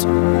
chante.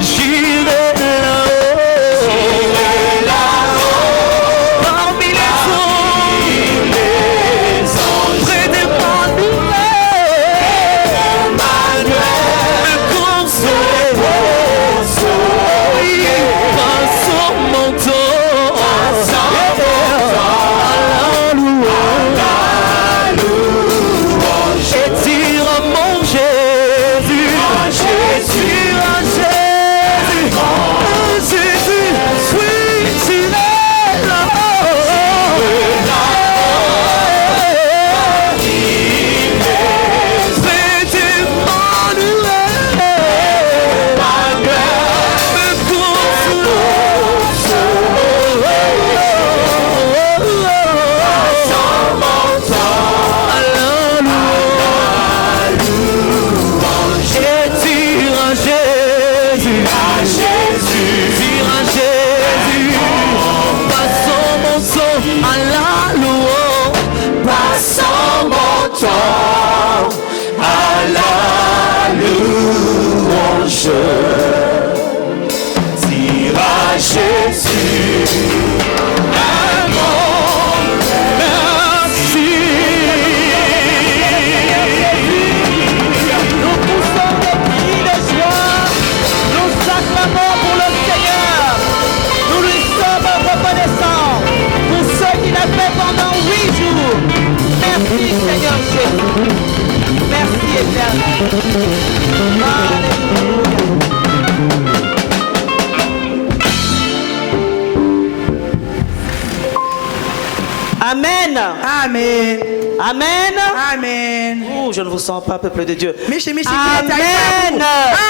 J'irai là-haut parmi les eaux. Amen. Amen. Amen. Amen. Oh, je ne vous sens pas, peuple de Dieu. Amen.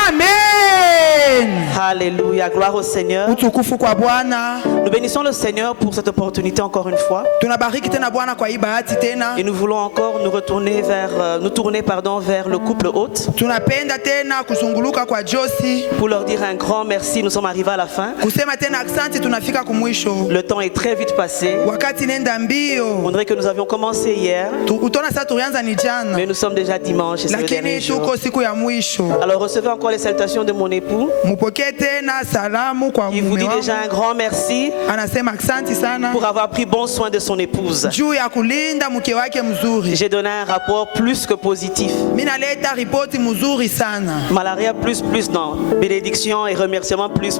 Amen. Alléluia. Gloire au Seigneur. Utukufu kwa Bwana. Nous bénissons le Seigneur pour cette opportunité encore une fois. Tunabariki tena Bwana kwa hii bahati tena. Et nous voulons encore nous tourner vers le couple hôte. Tunapenda tena kuzunguluka kwa Josi. Pour leur dire un grand merci. Nous sommes arrivés à la fin. Kusema tena asante, tunafika kumwisho. Le temps est très vite passé. Wakati nenda mbio. On dirait que nous avions commencé hier. Utaona sasa tulianza ni jana. Mais nous sommes déjà dimanche et c'est le dernier jour. Tuko siku ya mwisho. Alors recevez encore les salutations de mon époux. Mupokee tena salamu kwa Il vous mume dit wangu. déjà un grand merci Anasema asante sana pour avoir pris bon soin de son épouse. juu ya kulinda mke wake mzuri. J'ai donné un rapport plus que positif. Mimi naleta ripoti mzuri sana. Malaria plus, non. Bénédiction et remerciement plus.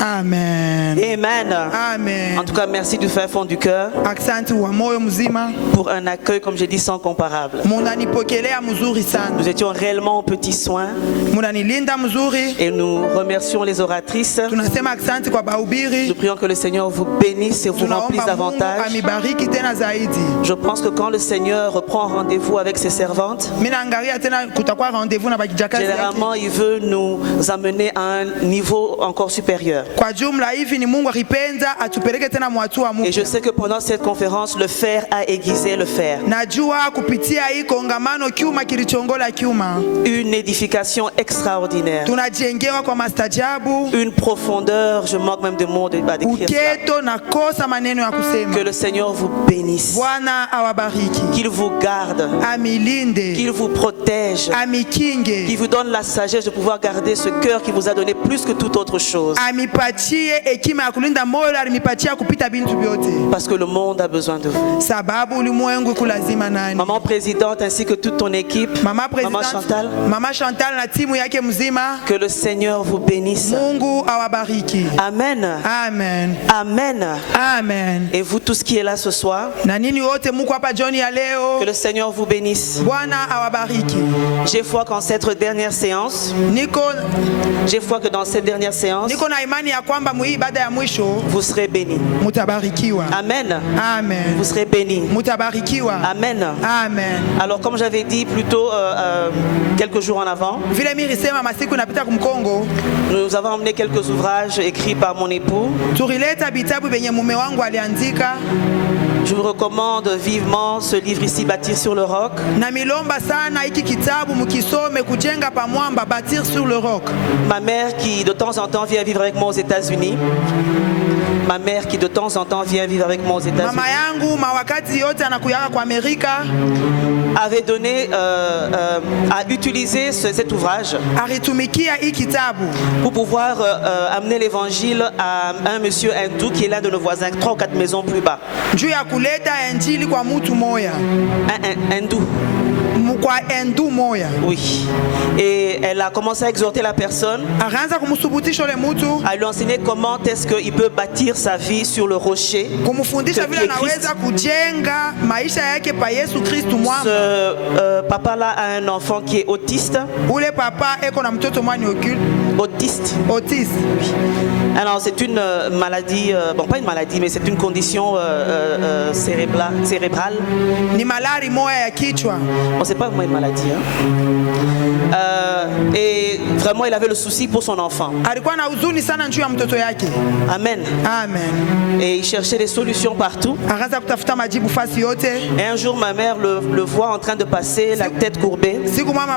Amen. Amen. Amen. En tout cas, merci du fin fond du cœur Asante wa moyo mzima. pour un accueil, comme j'ai dit, sans comparable. Munanipokelea mzuri sana. Nous étions réellement aux petits soins Munanilinda mzuri. et nous remercions les oratrices. Tunasema asante kwa bahubiri. Nous prions que le Seigneur vous bénisse et vous remplisse Tunaomba Mungu davantage. amibariki tena zaidi. Je pense que quand le Seigneur reprend rendez-vous avec ses servantes, Mimi naangalia tena kutakuwa rendez-vous na bakijakazi yake. généralement, il veut nous amener à un niveau encore supérieur. Kwa jumla hivi ni Mungu akipenda atupeleke tena mwatua Et je mpya. sais que pendant cette conférence, le fer a aiguisé le fer. Najua kupitia hii kongamano kiuma kilichongola kiuma. Une édification extraordinaire. Tunajengewa kwa mastajabu. Une profondeur, je manque même de mots à décrire ça. Uketo na kosa maneno ya kusema. Que le Seigneur vous bénisse. Bwana awabariki. Qu'il vous garde. Amilinde. Qu'il vous protège. Amikinge. Qu'il vous donne la sagesse de pouvoir garder ce cœur qui vous a donné plus que toute autre chose. Amipatie hekima ya kulinda moyo alimipatia kupita bintu vyote. Parce que le monde a besoin de vous. Sababu ulimwengu kulazima nani. Maman présidente ainsi que toute ton équipe. Mama présidente. Chantal. Mama Chantal na timu yake mzima. Que le Seigneur vous bénisse. Mungu awabariki. Amen. Amen. Amen. Amen. Et vous tous qui êtes là ce soir, Na nini wote muko hapa John ya leo. que le Seigneur vous bénisse. Bwana awabariki. J'ai foi qu'en cette dernière séance, j'ai foi que dans cette dernière séance, Niko na imani ya kwamba ibada ya mwisho vous serez bénis. mutabarikiwa. Amen. Amen. Vous serez bénis. Mutabarikiwa. Amen. Amen. Alors comme j'avais dit plus tôt quelques jours en avant, Vile mirisema masiku napita kumkongo. nous avons emmené quelques ouvrages écrits par mon époux. Turileta bitabu benye mume wangu aliandika. Je vous recommande vivement ce livre ici, Bâtir sur le roc. Na milomba sana hiki kitabu mukisome kujenga pa mwamba, Bâtir sur le roc. Ma mère qui de temps en temps vient vivre avec moi aux États-Unis. Ma mère qui de temps en temps vient vivre avec moi aux États-Unis. Mama yangu mawakati yote anakuyaka kwa Amerika. Avait donné à utiliser cet ouvrage Aritumikia hii kitabu pour pouvoir amener l'évangile à un monsieur hindou qui est l'un de nos voisins, 3 ou 4 maisons plus bas. juu ya kuleta injili kwa mutu moya. Un hindou. Kwa hindu moya. Oui. Et elle a commencé à exhorter la personne, Akaanza kumsubutisha le mutu. à lui enseigner comment est-ce qu'il peut bâtir sa vie sur le rocher. Kumfundisha vile anaweza kujenga maisha yake pa Yesu Kristu mwamba. Ce papa-là a un enfant qui est autiste. Ule papa eko na mtoto mwani occulte. Autiste. Autiste. Alors c'est une maladie, bon pas une maladie, mais c'est une condition cérébrale. Ni malari moya ya kichwa. On ne sait pas vraiment une maladie. Hein? Et vraiment il avait le souci pour son enfant. Alikuwa na huzuni sana juu ya mtoto yake. Amen. Amen. Et il cherchait des solutions partout. Akaanza kutafuta majibu fasi yote. Et un jour ma mère le voit en train de passer, la tête courbée. Siku mama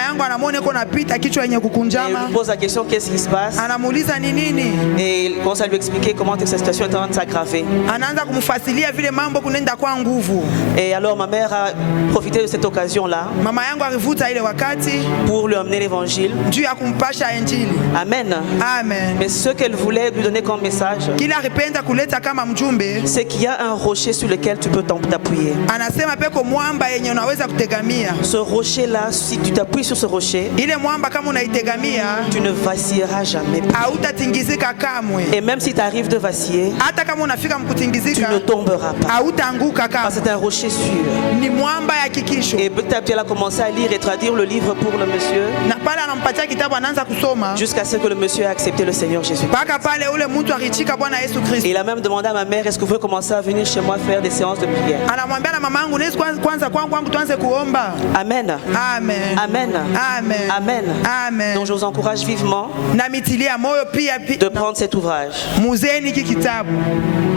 yangu anamwona iko napita kichwa yenye Et kukunjama. il lui pose la question, qu'est-ce qui se passe? Anamuuliza ni nini? Et il commence à lui expliquer comment cette situation est en train de s'aggraver. Anaanza kumfasilia vile mambo kunenda kwa nguvu. Et alors ma mère a profité de cette occasion-là Mama yangu alivuta ile wakati pour lui emmener l'évangile. juu ya kumpasha injili. Amen. Amen. Mais ce qu'elle voulait lui donner comme message, Kila alipenda kuleta kama mjumbe, c'est qu'il y a un rocher sur lequel tu peux t'appuyer. anasema peko mwamba yenye unaweza kutegamia. Ce rocher-là, si tu t'appuies sur ce rocher, Ile mwamba kama unaitegamia, tu ne vacilleras jamais. hautatingizika kamwe. Et même si tu arrives de vaciller, Hata kama unafika tu mkutingizika, ne tomberas pas. hautaanguka Parce kamwe. que c'est un rocher sûr. Ni mwamba ya kikisho. Et petit à petit, elle a commencé à lire et traduire le livre pour le monsieur. Na pale anampatia kitabu anaanza kusoma jusqu'à ce que le monsieur ait accepté le Seigneur Jésus. mpaka pale ule mtu arichika Bwana Yesu Kristo. Et il a même demandé à ma mère, est-ce que vous pouvez commencer à venir chez moi faire des séances de prière? Anamwambia na mamangu, nisi kwanza kwangu tuanze kuomba. Amen. Amen. Amen. Amen. Amen. Amen. Donc je vous encourage vivement Na mitilia moyo pia de prendre cet ouvrage. muzeni hiki kitabu.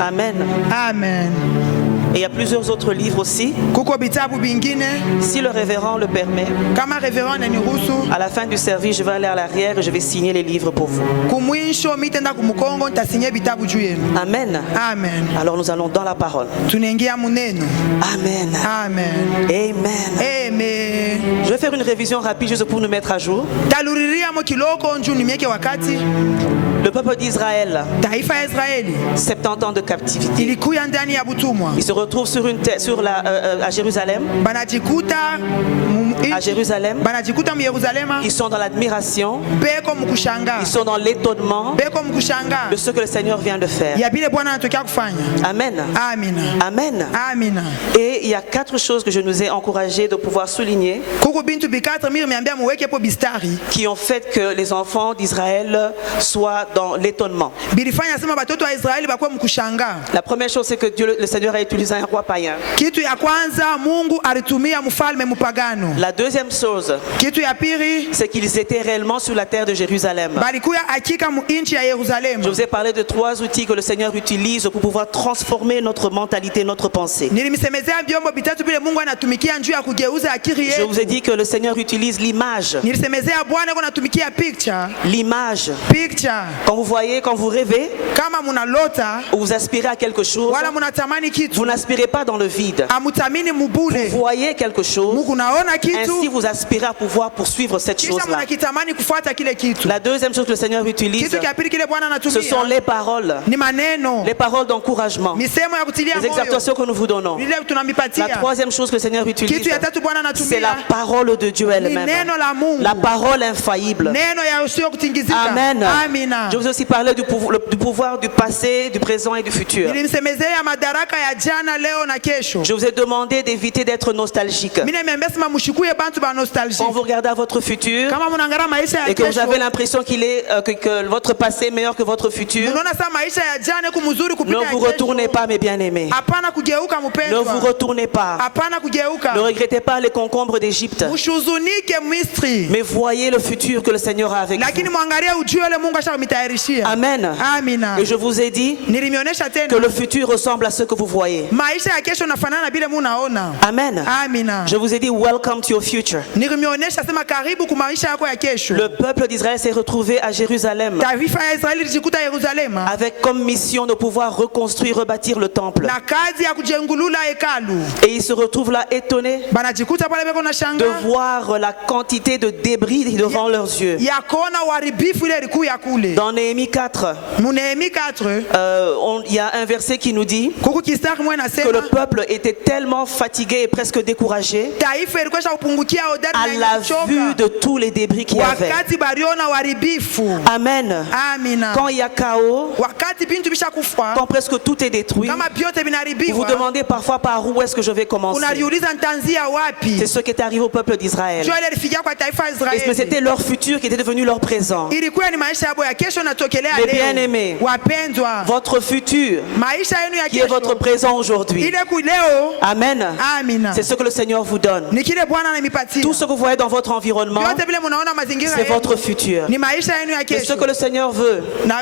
Amen. Amen. Et il y a plusieurs autres livres aussi. Kuko vitabu vingine Si le révérend le permet, kama reverend ananiruhusu, à la fin du service, je vais aller à l'arrière et je vais signer les livres pour vous. kumwisho mitenda kumukongo nitasinye vitabu juu yenu. Amen. Amen. Alors nous allons dans la parole. Tunaingia muneno. Amen. Amen. Amen. Amen. Je vais faire une révision rapide juste pour nous mettre à jour. Taluriria mo kiloko njuu nimieke wakati Le peuple d'Israël, taifa ya Israeli 70 ans de captivité. ilikuya ndani ya butumwa, Ils se retrouvent à Jérusalem. banajikuta À Jérusalem. banajikuta mu Yerusalema, Ils sont dans l'admiration. beko mkushanga, Ils sont dans l'étonnement beko mkushanga de ce que le Seigneur vient de faire. ya bile Bwana anatokea kufanya. Amen. Amina. Amen. Amina. Et il y a 4 choses que je nous ai encouragé de pouvoir souligner Kuko bintu bikatra mimi nimeambia muweke po bistari qui ont fait que les enfants d'Israël soient dans l'étonnement. bilifanya sema batoto wa Israeli bakuwe mkushanga. La première chose, c'est que Dieu, le Seigneur a utilisé un roi païen. Kitu ya kwanza Mungu alitumia mfalme mpagano. La deuxième chose, Kitu ya pili c'est qu'ils étaient réellement sur la terre de Jérusalem. balikuya hakika mu inchi ya Yerusalemu. Je vous ai parlé de 3 outils que le Seigneur utilise pour pouvoir transformer notre mentalité, notre pensée. Nilimsemezea vyombo vitatu vile Mungu anatumikia njuu ya kugeuza akili Je yetu. vous ai dit que le Seigneur utilise l'image. Nilisemezea Bwana yuko anatumikia picture. L'image. Picture. Quand vous voyez, quand vous rêvez, Kama munalota ou vous aspirez à quelque chose, wala munatamani kitu, vous n'aspirez pas dans le vide. amutamini mubule. Vous voyez quelque chose, Mungu naona ainsi kitu, vous aspirez à pouvoir poursuivre cette kisha chose-là. munakitamani kufuata kile kitu. La deuxième chose que le Seigneur utilise, Kitu kia pili kile Bwana ce sont anatumia les paroles. ni maneno, Les paroles d'encouragement. misemo ya kutilia Les moyo. exhortations que nous vous donnons. Vile La tunamipatia. troisième chose que le Seigneur utilise, Kitu ya tatu Bwana c'est la anatumia parole de Dieu ni elle-même. neno la Mungu. La parole infaillible. Neno ya usio kutingizika. Amen. Amina. Je vous ai aussi parlé du pouvoir du passé, du présent et du futur. Nilimsemezea madaraka ya jana, leo na kesho. Je vous ai demandé d'éviter d'être nostalgique. Mimi nimeambia sema mshikuye bantu ba nostalgie. Quand vous regardez à votre futur Kama munaangalia maisha ya et que vous kesho, avez l'impression que votre passé est meilleur que votre futur, unaona sasa maisha ya jana kumzuri ne kupita ya vous kesho. retournez pas, mes bien-aimés. Hapana kugeuka Ne mpendwa. vous retournez pas. Hapana kugeuka. Ne regrettez pas les concombres d'Égypte. Mshuzunike Misri. Mais voyez le futur que le Seigneur a avec Lakini vous. mwangalie ujue ile Mungu ashamitayarishia. Amen. Amina. Et je vous ai dit Nilimionyesha que tena le futur ressemble à ce que vous voyez. maisha ya kesho nafanana bila munaona. Amen. Amina. Je vous ai dit welcome to your future. Nilimionyesha sema karibu kwa maisha yako ya kesho. Le peuple d'Israël s'est retrouvé à Jérusalem Taifa ya Israeli ilijikuta Yerusalema avec comme mission de pouvoir reconstruire, rebâtir le temple. na kazi ya kujengulula hekalu. Et ils se retrouvent là étonnés Banajikuta pale beko na de shanga voir la quantité de débris devant leurs yeux. ya kona uharibifu ile ilikuwa kule. Dans Néhémie 4, Mu Nehemia 4 il y a un verset qui nous dit kuku kistari mwe que nasema le peuple était tellement fatigué et presque découragé taifa ilikuwa kupungukia hodari à na la kuchoka vue de tous les débris qu'il y avait. wakati baliona uharibifu. Amen. Amina. Quand il y a chaos, Wakati bintu bishakufa quand presque tout est détruit, kama vyote vous vous vinaharibiwa, demandez parfois par où est-ce que je vais commencer. unajiuliza nitaanzia wapi? C'est ce qui est arrivé au peuple d'Israël. Jua ile ilifikia kwa taifa ya Mais Israeli. c'était leur futur qui était devenu leur présent. Ilikuwa ni maisha yao ya kesho natokelea Les leo. bien-aimés, Wapendwa, votre futur maisha yenu ya qui est votre kesho présent aujourd'hui. ile leo. Amen. Amina. C'est ce que le Seigneur vous donne. Ni kile Bwana ananipatia. Tout ce que vous voyez dans votre environnement, Vyote vile munaona mazingira c'est yenu votre futur. ni maisha yenu ya Et ce kesho. que le Seigneur veut, Na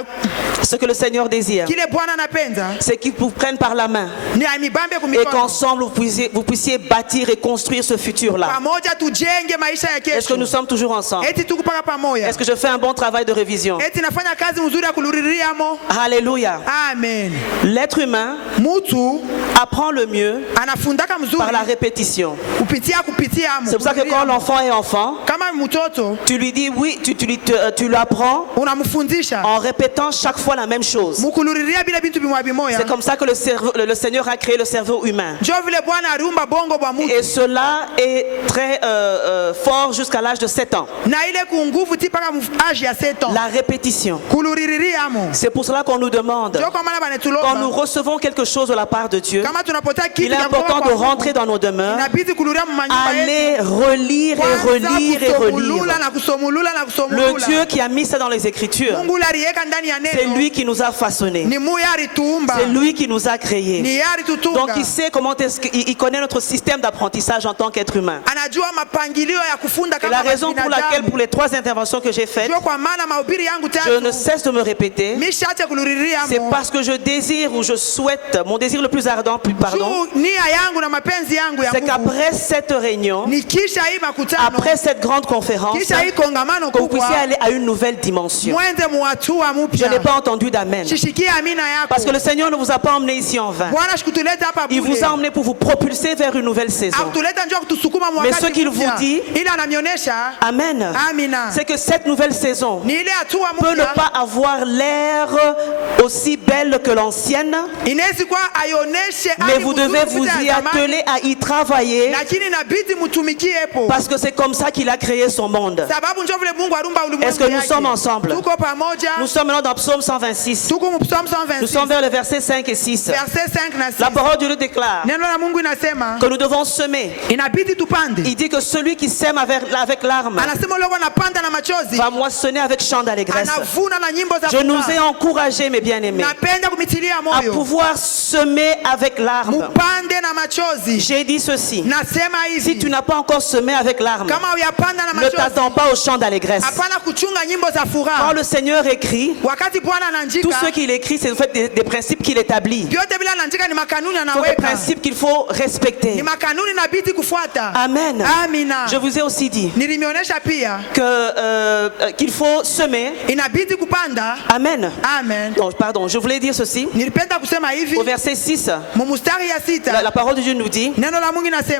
ce que le Seigneur désire, kile Bwana anapenda c'est qu'il vous prenne par la main ni amibambe et kumikono. qu'ensemble vous puissiez bâtir et construire ce futur-là. Pamoja tujenge maisha ya Est-ce que kesho. nous sommes toujours ensemble? Eti tuko paka pamoja. Est-ce que je fais un bon travail de révision? Eti nafanya kazi nzuri ya kuluririamo. Alléluia. Amen. L'être humain Mutu apprend le mieux anafundaka mzuri par la répétition. kupitia amo. C'est pour ça que quand l'enfant est enfant, kama mtoto tu lui dis oui, tu l'apprends unamfundisha en répétant chaque fois la même chose. mukuluriria bila bintu bimwa bimoya. C'est comme ça que le Seigneur a créé le cerveau humain. Njo vile Bwana aliumba bongo bwa mutu. Et cela est très fort jusqu'à l'âge de 7 ans. Na ile kunguvu ti paka âge ya 7 ans. La répétition. Kuluririamo. C'est pour cela qu'on nous demande, Njo kwa maana quand banetulomba. nous recevons quelque chose de la part de Dieu, Kama tunapota kitu il est ya kutoka important kwa de Mungu, rentrer dans nos demeures, inabidi kuluria mu manyumba yetu. aller fallait relire et relire et relire. Le Dieu qui a mis ça dans les Écritures, c'est lui qui nous a façonnés. C'est lui qui nous a créés. Donc il sait comment il connaît notre système d'apprentissage en tant qu'être humain. Et la raison pour laquelle, pour les 3 interventions que j'ai faites, je ne cesse de me répéter, c'est parce que je désire ou je souhaite, mon désir le plus ardent, c'est qu'après cette réunion, après cette grande conférence, que vous puissiez aller à une nouvelle dimension. Je n'ai pas entendu d'amen. Parce que le Seigneur ne vous a pas emmené ici en vain. Il vous a emmené pour vous propulser vers une nouvelle saison. Mais ce qu'il vous dit, amen, c'est que cette nouvelle saison peut ne pas avoir l'air aussi belle que l'ancienne, mais vous devez vous y atteler à y travailler, parce que c'est comme ça qu'il a créé son monde. Est-ce que nous sommes ensemble? Nous sommes maintenant dans Psaume 126. Nous sommes vers le verset 5 et 6. La parole de Dieu déclare que nous devons semer. Il dit que celui qui sème avec larmes va moissonner avec chant d'allégresse. Je nous ai encouragés, mes bien-aimés, à pouvoir semer avec larmes. J'ai dit ceci: si tu n'as pas encore semé avec larmes, ne t'attends pas au chant d'allégresse. Quand le Seigneur écrit, tout ce qu'il écrit, c'est en fait des principes qu'il établit. Ce sont des principes qu'il faut respecter. Amen. Je vous ai aussi dit qu'il faut semer. Amen. Donc, pardon, je voulais dire ceci. Au verset 6, la parole de Dieu nous dit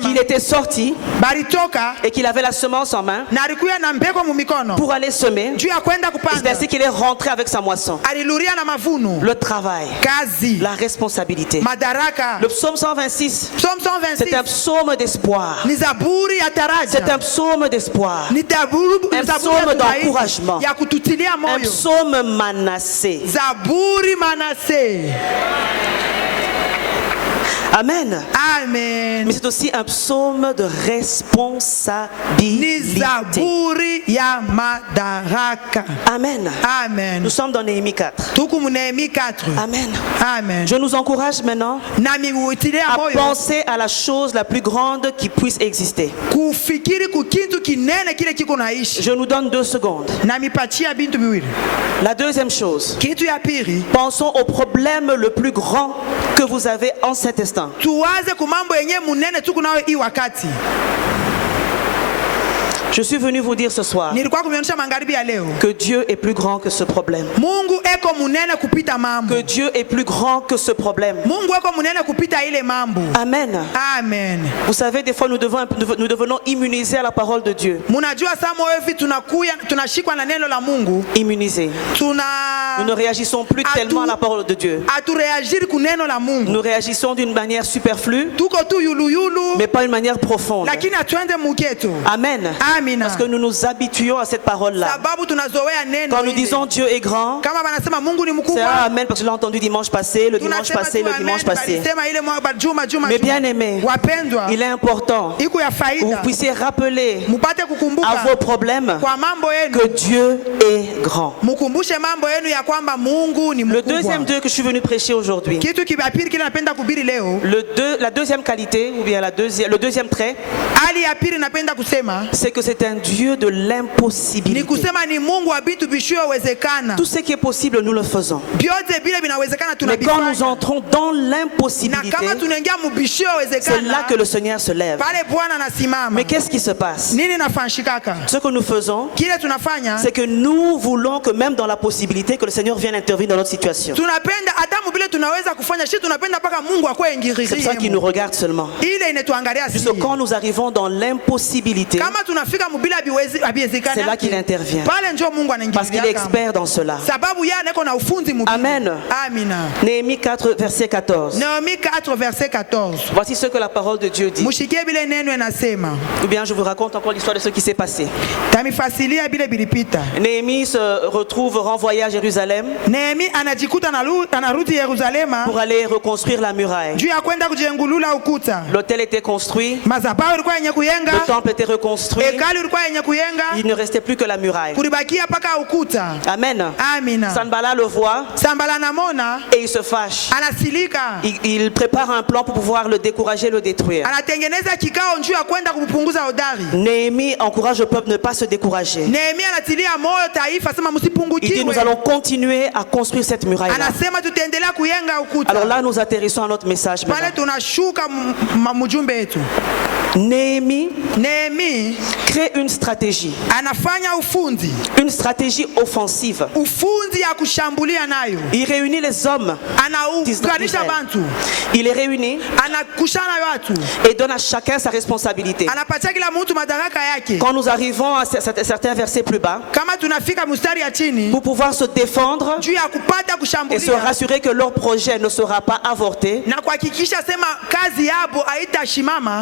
qu'il était sorti et qu'il avait la semence en main pour aller semer. C'est ainsi qu'il est rentré avec sa moisson. Le travail, la responsabilité. Le psaume 126, c'est un psaume d'espoir. C'est un psaume d'espoir. Un psaume d'encouragement. Un psaume Manassé. Amen. Mais c'est aussi un psaume de responsabilité. Amen. Nous sommes dans Néhémie 4. Amen. Je nous encourage maintenant à penser à la chose la plus grande qui puisse exister. Je nous donne 2 secondes. La deuxième chose, pensons au problème le plus grand que vous avez en cet instant. Je suis venu vous dire ce soir que Dieu est plus grand que ce problème. Que Dieu est plus grand que ce problème. Amen. Vous savez, des fois nous devenons immunisés à la parole de Dieu. Immunisés. Nous ne réagissons plus tellement à la parole de Dieu. Nous réagissons d'une manière superflue, mais pas d'une manière profonde. Amen. Parce que nous nous habituons à cette parole-là. Quand nous disons Dieu est grand, c'est amen, parce que je l'ai entendu dimanche passé, le dimanche passé. Mais bien aimé, il est important que vous puissiez rappeler à vos problèmes que Dieu est grand. Le deuxième Dieu que je suis venu prêcher aujourd'hui, la deuxième qualité, ou bien le deuxième trait, c'est que c'est un Dieu de l'impossibilité. Tout ce qui est possible, nous le faisons. Mais quand nous entrons dans l'impossibilité, c'est là que le Seigneur se lève. Mais qu'est-ce qui se passe? Ce que nous faisons, c'est que nous voulons que même dans la possibilité, que le Seigneur vienne intervenir dans notre situation. C'est pour ça qu'il nous regarde seulement. Jusqu'à quand nous arrivons dans l'impossibilité, c'est là qu'il intervient. Parce qu'il est expert dans cela. Amen. Néhémie 4, verset 14. Voici ce que la parole de Dieu dit. Ou bien je vous raconte encore l'histoire de ce qui s'est passé. Néhémie se retrouve renvoyé à Jérusalem. Jérusalem pour aller reconstruire la muraille. L'autel était construit, le temple était reconstruit, il ne restait plus que la muraille. Amen. Sanballat le voit et il se fâche. Il prépare un plan pour pouvoir le décourager, le détruire. Néhémie encourage le peuple de ne pas se décourager. Il dit nous allons continuer à construire cette muraille. Alors là nous atterrissons à notre message. Néhémie crée une stratégie. Une stratégie offensive. Il réunit les hommes d'Israël. Il les réunit et donne à chacun sa responsabilité. Quand nous arrivons à certains versets plus bas, pour pouvoir se défendre et se rassurer que leur projet ne sera pas avorté,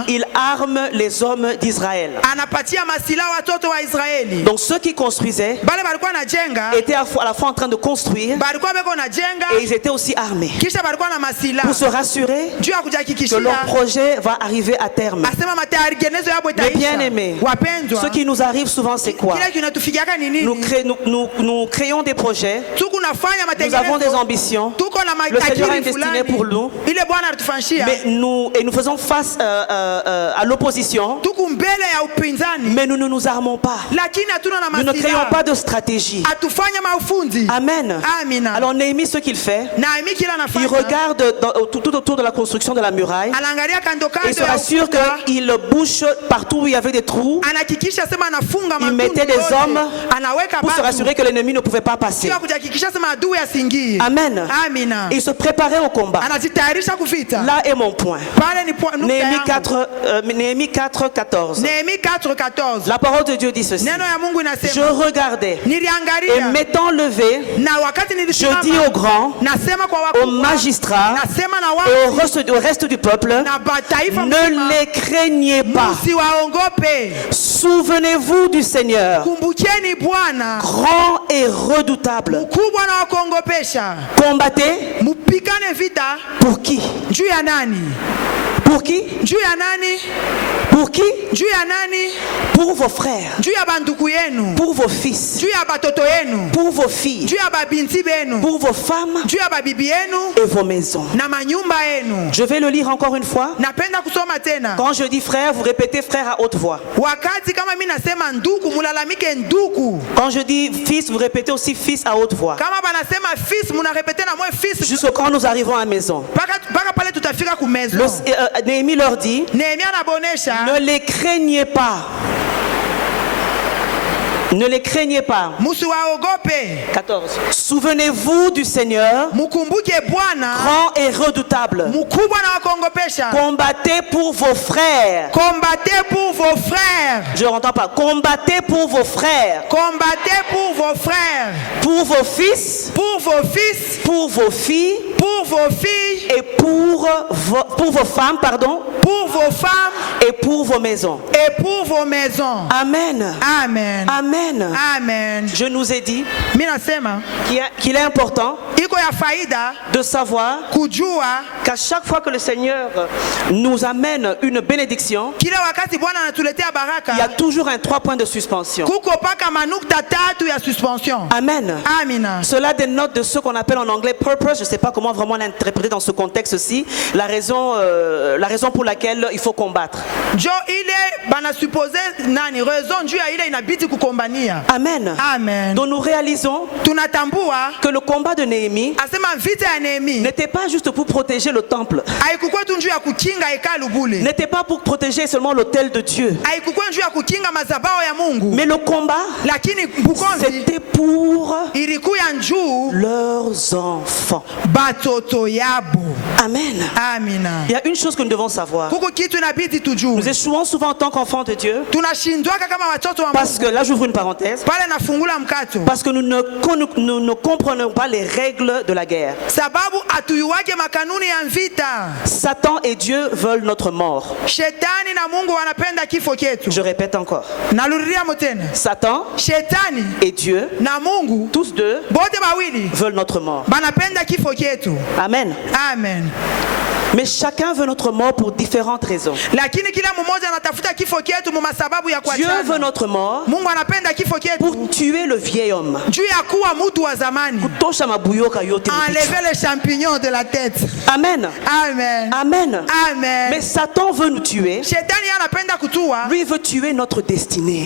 il arme les hommes d'Israël. Donc ceux qui construisaient étaient à la fois en train de construire et ils étaient aussi armés pour se rassurer que leur projet va arriver à terme. Mais bien aimés, ce qui nous arrive souvent c'est quoi? Nous créons des projets, nous avons des ambitions, le Seigneur a une destinée pour nous, mais nous faisons face à l'opposition, mais nous ne nous armons pas. Nous ne créons pas de stratégie. Amen. Alors Néhémie, ce qu'il fait, il regarde tout autour de la construction de la muraille et se rassure qu'il bouche partout où il y avait des trous. Il mettait des hommes pour se rassurer que l'ennemi ne pouvait pas passer. Amen. Il se préparait au combat. Là est mon point. Néhémie 4, 14. La parole de Dieu dit ceci. Je regardais et m'étant levé, je dis aux grands, aux magistrats et au reste du peuple, ne les craignez pas. Souvenez-vous du Seigneur, grand et redoutable. Combattez. Pour qui? Pour qui? Pour qui? Pour vos frères, pour vos fils, pour vos filles, pour vos femmes et vos maisons. Je vais le lire encore une fois. Quand je dis frère, vous répétez frère à haute voix. Quand je dis fils, vous répétez aussi fils à haute voix. Jusqu'au quand nous arrivons à la maison. Néhémie leur dit, ne les craignez pas. Ne les craignez pas. 14. Souvenez-vous du Seigneur, grand et redoutable. Combattez pour vos frères. Je n'entends pas. Combattez pour vos frères. Pour vos fils. Pour vos filles. Et pour vos femmes, pardon. Et pour vos maisons. Amen. Je nous ai dit qu'il est important de savoir qu'à chaque fois que le Seigneur nous amène une bénédiction, il y a toujours un 3 points de suspension. Amen. Cela dénote de ce qu'on appelle en anglais purpose. Je ne sais pas comment vraiment l'interpréter dans ce contexte-ci. La raison pour laquelle il faut combattre. Amen. Donc nous réalisons que le combat de Néhémie n'était pas juste pour protéger le temple. N'était pas pour protéger seulement l'autel de Dieu. Mais le combat, c'était pour leurs enfants. Amen. Il y a une chose que nous devons savoir. Nous échouons souvent en tant qu'enfants de Dieu, parce que là j'ouvre une parenthèse, parce que nous ne comprenons pas les règles de la guerre. Satan et Dieu veulent notre mort. Je répète encore. Satan et Dieu, tous deux, veulent notre mort. Amen. Amen. Mais chacun veut notre mort pour différentes raisons. Dieu veut notre mort pour tuer le vieil homme. Enlever les champignons de la tête. Amen. Amen. Amen. Amen. Mais Satan veut nous tuer. Lui veut tuer notre destinée.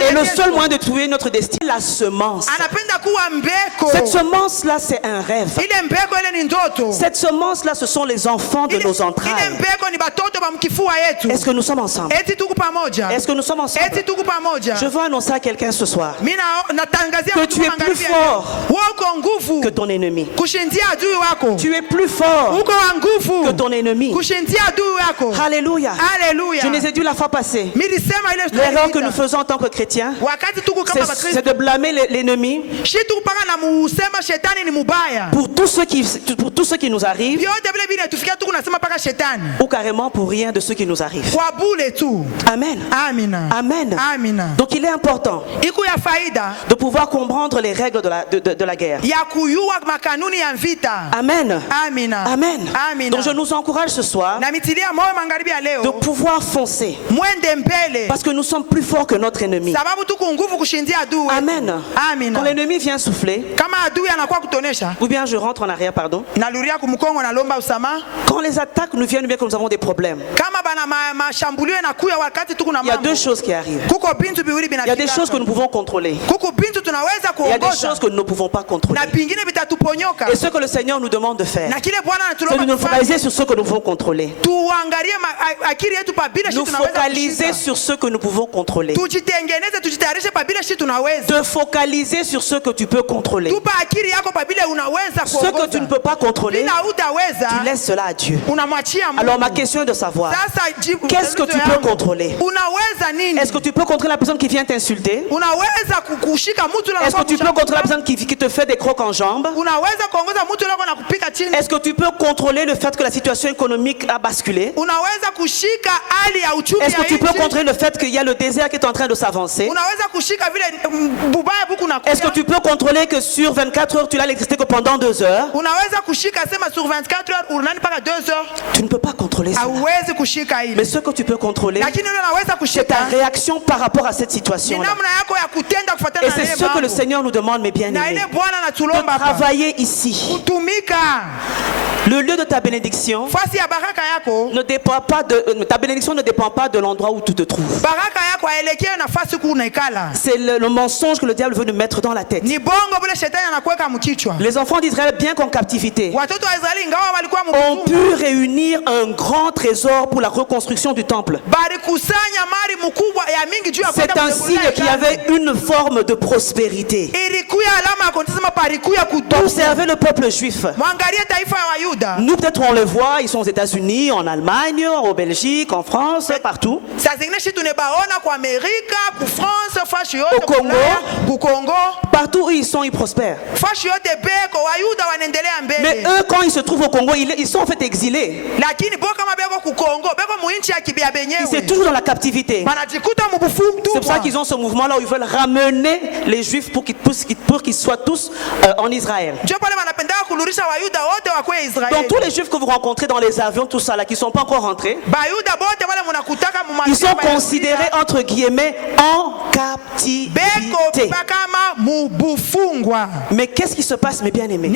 Et le seul moyen de tuer notre destinée, la semence. Cette semence-là, c'est un rêve. Cette semence-là, ce sont les enfants de nos entrailles. Est-ce que nous sommes ensemble? Est-ce que nous sommes ensemble? Je veux annoncer à quelqu'un ce soir que tu es plus fort que ton ennemi. Tu es plus fort que ton ennemi. Alléluia. Je les ai dit la fois passée. L'erreur que nous faisons en tant que chrétiens, c'est de blâmer l'ennemi pour tout ce qui nous arrive, ou carrément pour rien de ce qui nous arrive. Amen. Amen. Donc il est important de pouvoir comprendre les règles de la guerre. Amen. Amen. Donc je nous encourage ce soir de pouvoir foncer, parce que nous sommes plus forts que notre ennemi. Amen. Quand l'ennemi vient souffler, ou bien je rentre en arrière, pardon. Quand les attaques nous viennent, bien que nous avons des problèmes, il y a deux choses qui arrivent. Il y a des choses que nous pouvons contrôler. Il y a des choses que nous ne pouvons pas contrôler. Et ce que le Seigneur nous demande de faire, c'est de nous focaliser sur ce que nous pouvons contrôler. Nous focaliser sur ce que nous pouvons contrôler. De focaliser sur ce que tu peux contrôler. Ce que tu ne peux pas contrôler, tu laisses cela à Dieu. Alors ma question est de savoir, qu'est-ce que tu peux contrôler? Est-ce que tu peux contrôler la personne qui vient t'insulter? Est-ce que tu peux contrôler la personne qui te fait des crocs en jambes? Est-ce que tu peux contrôler le fait que la situation économique a basculé? Est-ce que tu peux contrôler le fait qu'il y a le désert qui est en train de s'avancer? Est-ce que tu peux contrôler que sur 24 heures tu n'as l'électricité que pendant 2 heures? Tu ne peux pas contrôler cela. Mais ce que tu peux contrôler, c'est ta réaction par rapport à cette situation. Et c'est ce que le Seigneur nous demande, mes bien-aimés, de travailler ici. Le lieu de ta bénédiction ne dépend pas ta bénédiction ne dépend pas de l'endroit où tu te trouves. C'est le mensonge que le diable veut nous mettre dans la tête. Les enfants d'Israël, bien qu'en captivité, ont pu réunir un grand trésor pour la reconstruction du temple. C'est un signe qu'il y avait une forme de prospérité. Observez le peuple juif. Nous, peut-être on les voit, ils sont aux États-Unis, en Allemagne, en Belgique, en France, partout. Au Congo, partout où ils sont, ils prospèrent. Mais eux, quand ils se trouvent au Congo, ils sont en fait exilés. Ils sont toujours dans la captivité. C'est pour ça qu'ils ont ce mouvement-là où ils veulent ramener les Juifs pour qu'ils soient tous en Israël. Donc tous les Juifs que vous rencontrez dans les avions, tout ça là, qui ne sont pas encore rentrés, ils sont considérés entre guillemets en captivité. Mais qu'est-ce qui se passe, mes bien-aimés?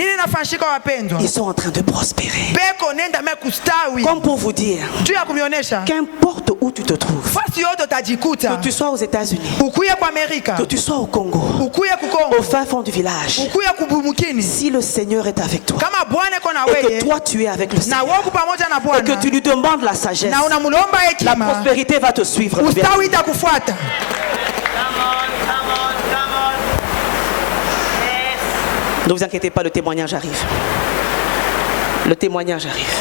Ils sont en train de prospérer. Comme pour vous dire, qu'importe où tu te trouves, que tu sois aux États-Unis, que tu sois au Congo, au fin fond du village, si le Seigneur est avec toi et que toi tu es avec le Seigneur et que tu lui demandes la sagesse, la prospérité va te suivre. Ne vous inquiétez pas, le témoignage arrive. Le témoignage arrive.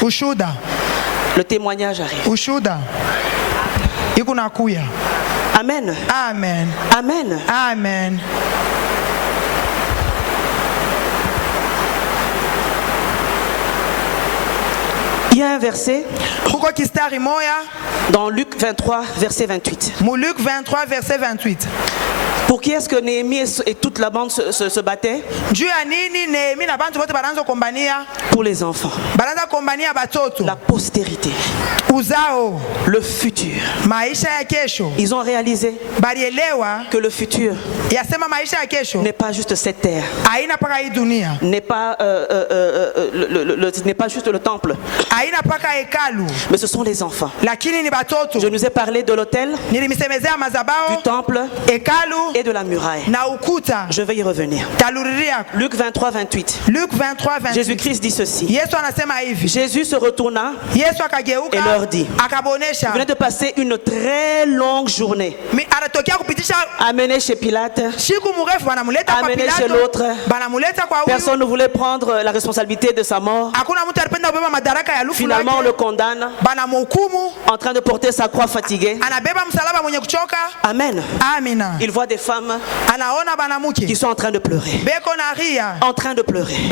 Le témoignage arrive. ikunakuya. Amen. Amen. Amen. Amen. Il y a un verset dans Luc 23, verset 28. Luc 23, verset 28. Pour qui est-ce que Néhémie et toute la bande se battaient? Pour les enfants. La postérité. Le futur. Ils ont réalisé que le futur n'est pas juste cette terre. N'est pas, n'est pas juste le temple. Mais ce sont les enfants. Je nous ai parlé de l'autel, du temple et de la muraille. Je vais y revenir. Luc 23, 28. Jésus-Christ dit ceci. Jésus se retourna et leur dit: vous venez de passer une très longue journée. Amené chez Pilate, amené chez l'autre. Personne ne voulait prendre la responsabilité de sa mort. Finalement, on le condamne, en train de porter sa croix fatiguée. Amen. Il voit des femmes qui sont en train de pleurer. En train de pleurer.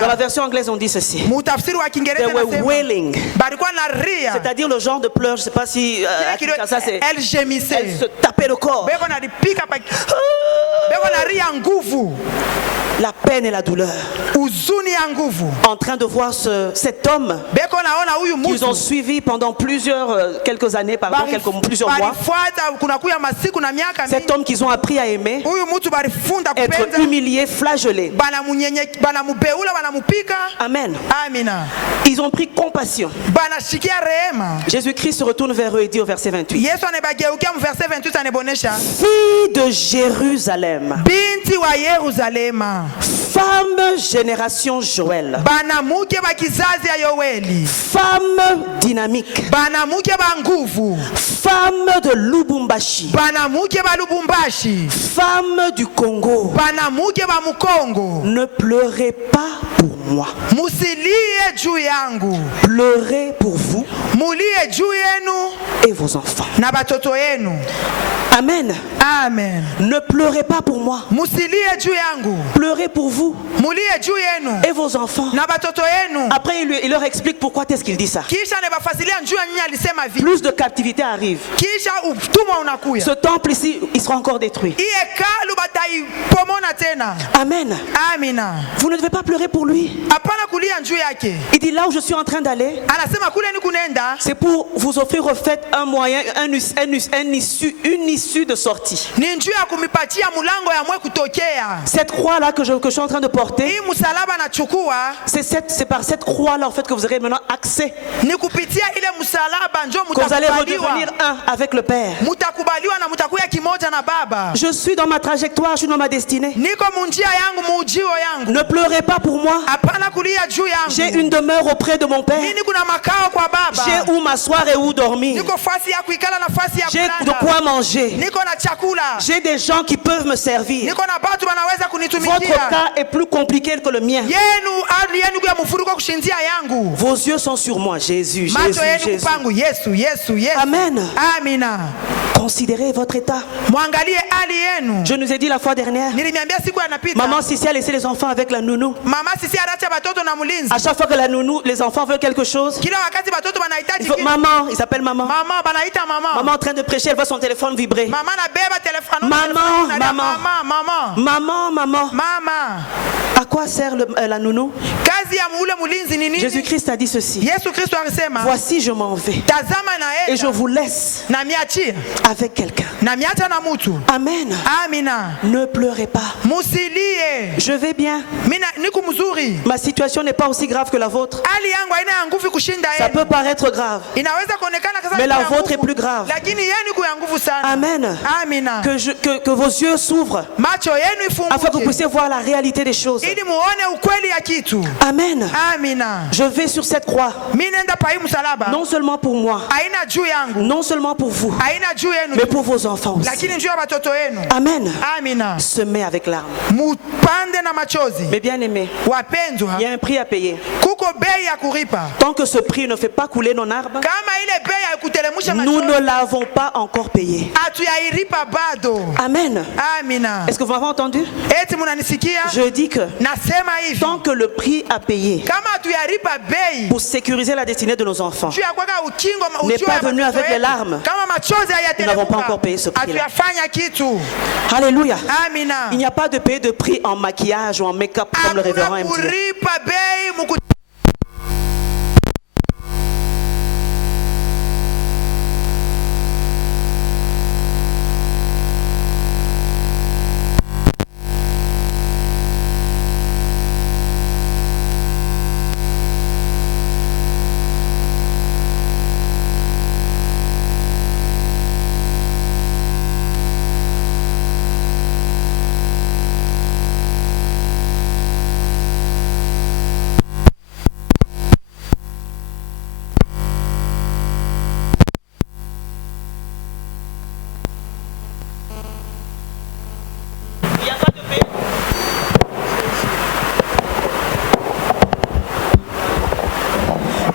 Dans la version anglaise, on dit ceci: they were wailing. C'est-à-dire le genre de pleurs, je ne sais pas si ça c'est. Elle se tapait le corps. La peine et la douleur. En train de voir cet homme qu'ils ont suivi pendant quelques années, plusieurs mois. Cet homme qu'ils ont appris à aimer, être humilié, flagellé. Amen. Ils ont pris compassion. Jésus-Christ se retourne vers eux et dit au verset 28: fille de Jérusalem, femme génération Joël, femme dynamique, femme de Lubumbashi, femme du Congo, ne pleurez pas pour moi, pleurez pour vous et vos enfants. Amen. Amen. Ne pleurez pas pour moi, pleurez pour vous et vos enfants. Après il leur explique pourquoi est-ce qu'il dit ça. Plus de captivité arrive. Ce temple ici, il sera encore détruit. Amen. Vous ne devez pas pleurer pour lui. Il dit: là où je suis en train d'aller, c'est pour vous offrir au fait un moyen, une issue de sortie. Cette croix là que je suis en train de porter, c'est par cette croix là en fait que vous aurez maintenant accès, que vous allez redevenir un avec le Père. Je suis dans ma trajectoire, je suis dans ma destinée. Ne pleurez pas pour moi. J'ai une demeure auprès de mon Père. J'ai où m'asseoir et où dormir. J'ai de quoi manger. J'ai des gens qui peuvent me servir. Votre cas est plus compliqué que le mien. Vos yeux sont sur moi, Jésus. Amen. Considérez votre état. Je nous ai dit la fois dernière, maman Sissi a laissé les enfants avec la nounou. À chaque fois que la nounou, les enfants veulent quelque chose, il faut, maman, il s'appelle maman. Maman en train de prêcher, elle voit son téléphone vibrer. Maman. À quoi sert la nounou? Jésus-Christ a dit ceci: voici je m'en vais et je vous laisse avec quelqu'un. Amen. Ne pleurez pas. Je vais bien. Ma situation n'est pas aussi grave que la vôtre. Ça peut paraître grave, mais la vôtre est plus grave. Amen. Que vos yeux s'ouvrent afin que vous puissiez voir la réalité des choses. Amen. Je vais sur cette croix. Non seulement pour moi, non seulement pour vous, mais pour vos enfants aussi. Amen. Semez avec larmes. Mais bien aimés, il y a un prix à payer. Tant que ce prix ne fait pas couler nos arbres, nous ne l'avons pas encore payé. Amen. Est-ce que vous m'avez entendu? Je dis que tant que le prix à payer pour sécuriser la destinée de nos enfants n'est pas venu avec les larmes, nous n'avons pas encore payé ce prix-là. Alléluia. Il n'y a pas de payer de prix en maquillage ou en make-up comme le révérend aime dire.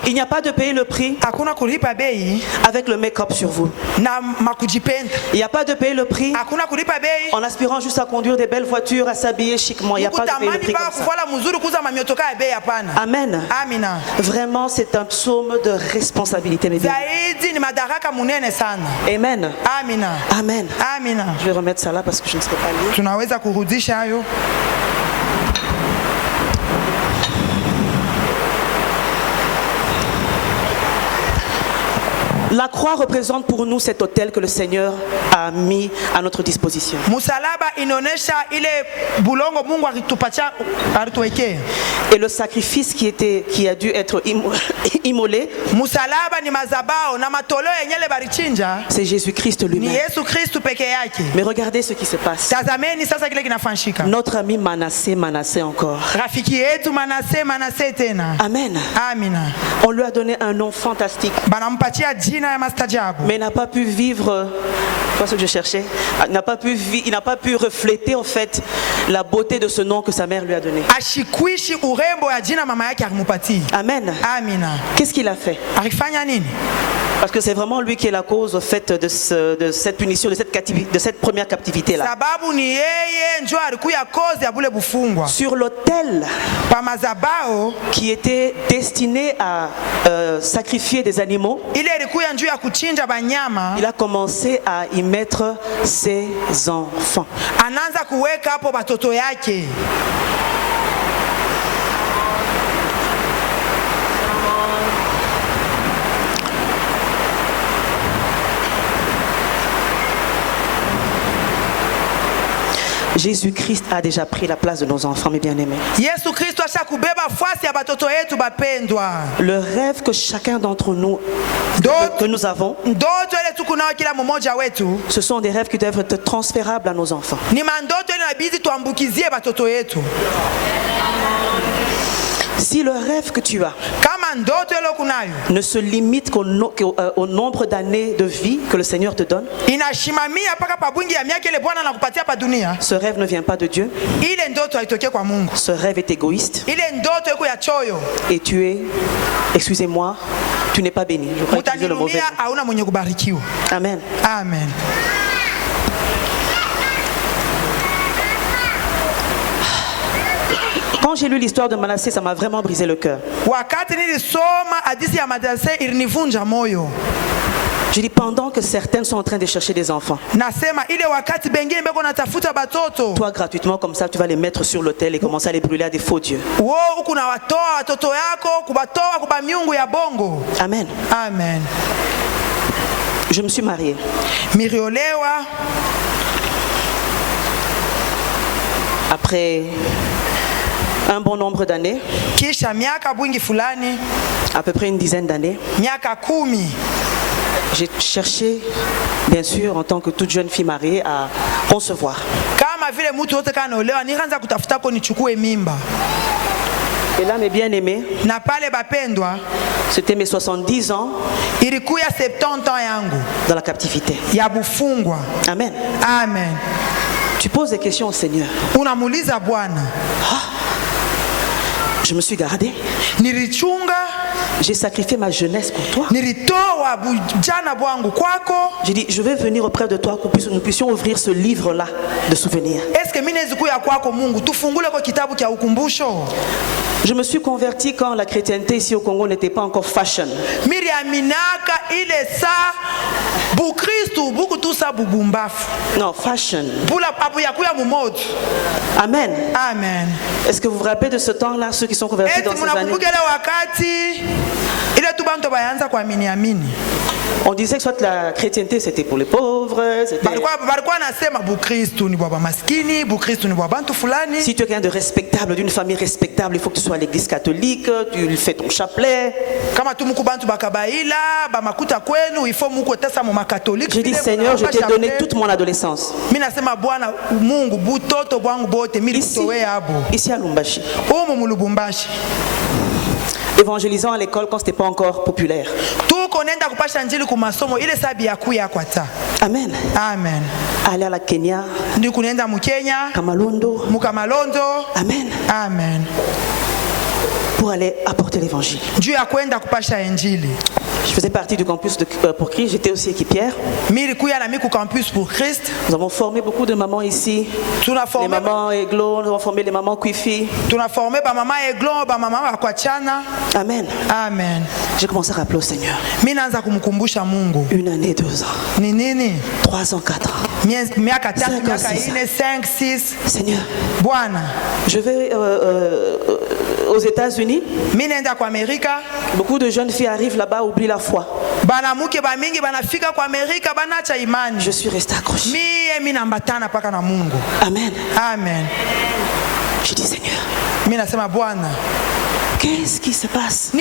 Il n'y a pas de payer le prix avec le make-up sur vous. Il n'y a pas de payer le prix en aspirant juste à conduire des belles voitures, à s'habiller chiquement. Il n'y a pas de payer le prix comme ça. Amen. Vraiment, c'est un psaume de responsabilité. Mes bien. Amen. Amen. Je vais remettre ça là parce que je ne serai pas libre. La croix représente pour nous cet autel que le Seigneur a mis à notre disposition. Et le sacrifice qui a dû être immolé, c'est Jésus-Christ lui-même. Mais regardez ce qui se passe. Notre ami Manassé encore. Amen. On lui a donné un nom fantastique. Mais il n'a pas pu vivre, c'est ce que je cherchais, il n'a pas pu refléter en fait la beauté de ce nom que sa mère lui a donné. Amen. Qu'est-ce qu'il a fait? Parce que c'est vraiment lui qui est la cause au fait de cette punition, de cette première captivité là. Sur l'autel qui était destiné à sacrifier des animaux, il a commencé à y mettre ses enfants. Jésus-Christ a déjà pris la place de nos enfants, mes bien-aimés. Le rêve que chacun d'entre nous, que nous avons, ce sont des rêves qui doivent être transférables à nos enfants. Si le rêve que tu as ne se limite qu'au nombre d'années de vie que le Seigneur te donne, ce rêve ne vient pas de Dieu. Ce rêve est égoïste. Et tu es, excusez-moi, tu n'es pas béni. Je crois utiliser le mauvais mot. Amen. Amen. Quand j'ai lu l'histoire de Manassé, ça m'a vraiment brisé le cœur. Je dis pendant que certaines sont en train de chercher des enfants, toi gratuitement comme ça tu vas les mettre sur l'autel et commencer à les brûler à des faux dieux. Amen. Amen. Je me suis mariée. Après un bon nombre d'années, à peu près une dizaine d'années, j'ai cherché, bien sûr, en tant que toute jeune fille mariée, à concevoir. Et là, mes bien-aimés, c'était mes 70 ans dans la captivité. Amen. Amen. Tu poses des questions au Seigneur. Je me suis gardé. J'ai sacrifié ma jeunesse pour toi. J'ai dit, je vais venir auprès de toi pour que nous puissions ouvrir ce livre-là de souvenirs. Je me suis converti quand la chrétienté ici au Congo n'était pas encore fashion. Non, fashion. Amen. Amen. Est-ce que vous vous rappelez de ce temps-là, ceux qui sont convertis dans ces années? On disait que soit la chrétienté c'était pour les pauvres. Si tu es quelqu'un de respectable, d'une famille respectable, il faut que tu sois à l'église catholique, tu fais ton chapelet. J'ai dit, Seigneur, je t'ai donné toute mon adolescence. Ici à Lubumbashi. Évangélisant à l'école quand c'était pas encore populaire. Amen. Amen. Aller à la Kenya. Kamalondo. Amen. Amen. Pour aller apporter l'évangile. Je faisais partie du campus pour Christ, j'étais aussi équipière. Nous avons formé beaucoup de mamans ici. Les mamans Eglo, nous avons formé les mamans Kwifi. Amen. Amen. J'ai commencé à rappeler au Seigneur. 1 année, 2 ans. 3 ans, 4 ans. 5, 6. Seigneur, je vais aux États-Unis. Beaucoup de jeunes filles arrivent là-bas, oublient la foi. Je suis resté accroché. Amen. Amen. Je dis, Seigneur, qu'est-ce qui se passe?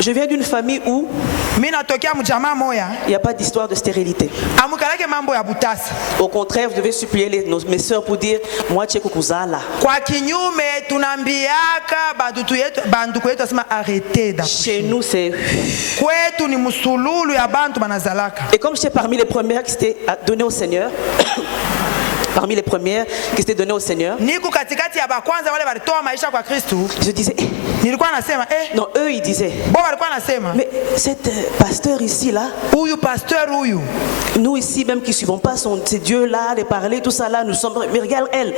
Je viens d'une famille où il n'y a pas d'histoire de stérilité. Au contraire, vous devez supplier mes soeurs pour dire, moi, tu es kukuzala. Chez nous, c'est... Et comme j'étais parmi les premières qui s'étaient données au Seigneur, je disais, non, eux ils disaient, mais cette pasteur ici là, nous ici même qui ne suivons pas ces dieux là, les parler, tout ça là, nous sommes, mais regarde elle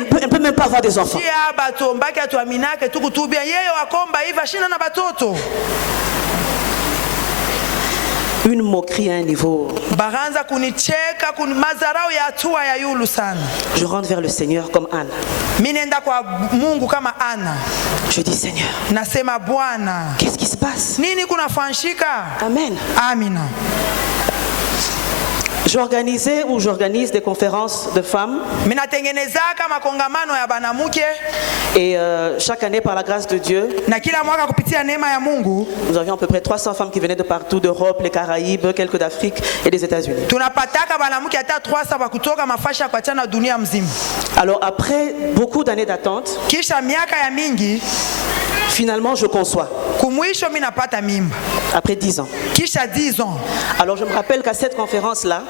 ne peut même pas avoir des enfants. Une moquerie à un niveau. Je rentre vers le Seigneur comme Anne. Je dis, Seigneur, qu'est-ce qui se passe? Amen. Amina. J'organise des conférences de femmes. Et chaque année, par la grâce de Dieu, nous avions à peu près 300 femmes qui venaient de partout, d'Europe, les Caraïbes, quelques d'Afrique et des États-Unis. Alors après beaucoup d'années d'attente, finalement je conçois. Après 10 ans. Alors je me rappelle qu'à cette conférence-là,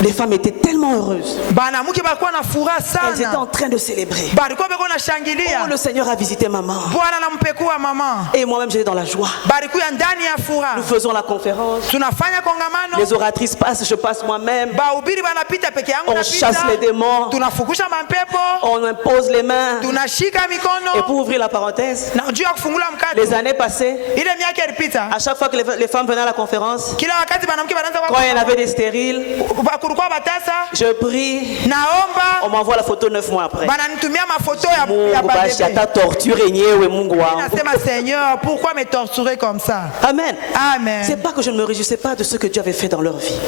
les femmes étaient tellement heureuses. Elles étaient en train de célébrer. Oh, le Seigneur a visité maman. Et moi-même j'étais dans la joie. Nous faisons la conférence. Les oratrices passent, je passe moi-même. On chasse les démons. On impose les mains. Et pour ouvrir la parenthèse, les années passées, à chaque fois que les femmes venaient à la conférence, quand il y en avait des stériles, je prie, on m'envoie la photo 9 mois après. Seigneur, pourquoi me torturer comme ça? Amen. Amen. C'est pas que je ne me réjouissais pas de ce que Dieu avait fait dans leur vie.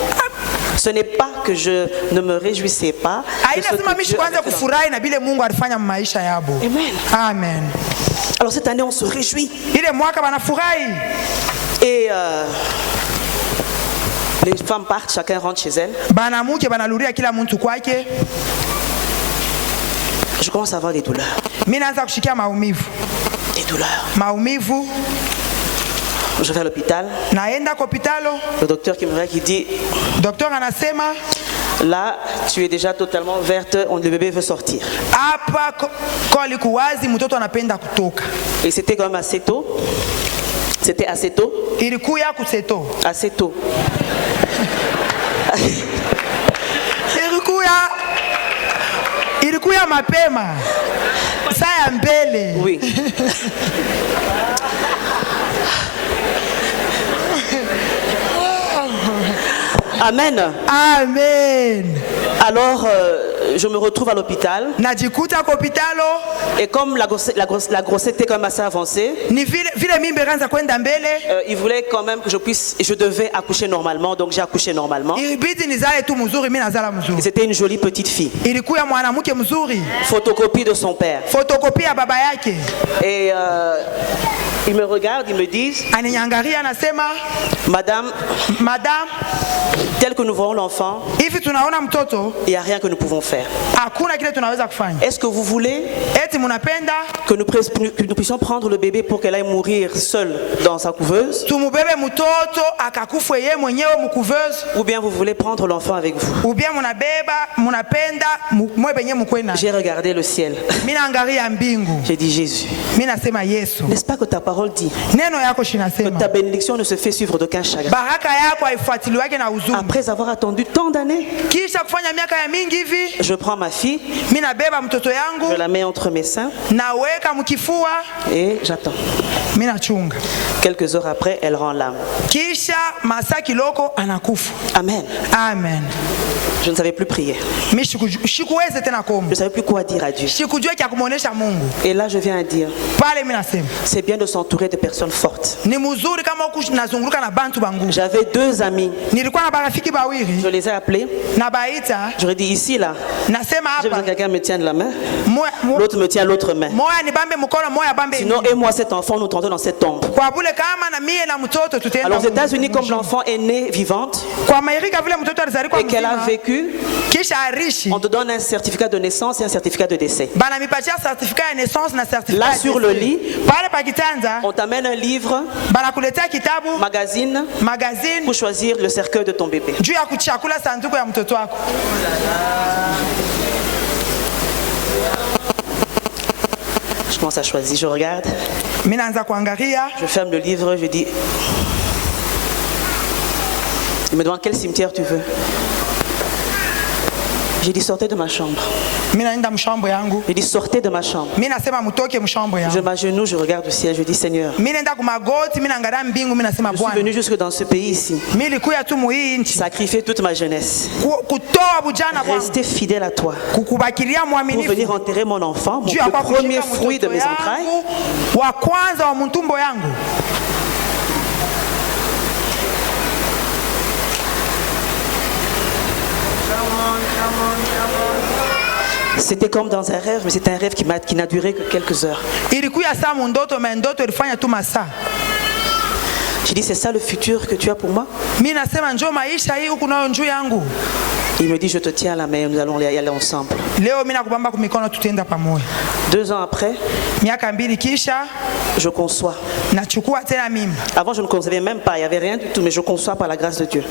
Ce n'est pas que je ne me réjouissais pas de ce que Dieu avait fait dans leur vie. Amen. Amen. Alors cette année on se réjouit. Et Les femmes partent, chacun rentre chez elle. Je commence à avoir des douleurs. Des douleurs. Je vais à l'hôpital. Le docteur qui me regarde, qui dit, là, tu es déjà totalement verte, le bébé veut sortir. Et c'était quand même assez tôt. C'était assez tôt. Assez tôt. Ilikuya mapema. Saya mbele. Oui. Amen. Amen. Alors, je me retrouve à l'hôpital. Et comme la grossesse était quand même assez avancée, il voulait quand même que je devais accoucher normalement, donc j'ai accouché normalement. C'était une jolie petite fille. Photocopie de son père. Et ils me regardent, ils me disent, Madame, tel que nous voyons l'enfant, il n'y a rien que nous pouvons faire. Est-ce que vous voulez que nous puissions prendre le bébé pour qu'elle aille mourir seule dans sa couveuse? Ou bien vous voulez prendre l'enfant avec vous? J'ai regardé le ciel. J'ai dit, Jésus, n'est-ce pas que ta parole dit que ta bénédiction ne se fait suivre d'aucun chagrin? Après avoir attendu tant d'années, je prends ma fille, je la mets entre mes seins et j'attends. Quelques heures après, elle rend l'âme. Amen. Amen. Je ne savais plus prier. Je ne savais plus quoi dire à Dieu. Et là, je viens à dire, c'est bien de s'entourer de personnes fortes. J'avais 2 amis. Je les ai appelés. J'aurais dit ici, là. J'ai besoin que quelqu'un me tienne la main. L'autre me tient l'autre main. Sinon, et moi, cet enfant, nous tentons dans cette tombe. Alors, aux États-Unis, comme l'enfant est né vivante et qu'elle a vécu, on te donne un certificat de naissance et un certificat de décès. Là, sur le lit, on t'amène un livre, magazine, pour choisir le cercueil de ton bébé. Je commence à choisir, je regarde, je ferme le livre, je dis, il me demande quel cimetière tu veux. J'ai dit sortez de ma chambre. J'ai dit sortez de ma chambre. Je m'agenouille, je regarde au ciel, je dis Seigneur, je suis venu jusque dans ce pays ici, sacrifier toute ma jeunesse, rester fidèle à toi, pour venir enterrer mon enfant, le premier fruit de mes entrailles. C'était comme dans un rêve, mais c'est un rêve qui n'a duré que quelques heures. J'ai dit, c'est ça le futur que tu as pour moi? Il me dit, je te tiens à la main, nous allons y aller ensemble. 2 ans après, je conçois. Avant, je ne concevais même pas, il n'y avait rien du tout, mais je conçois par la grâce de Dieu.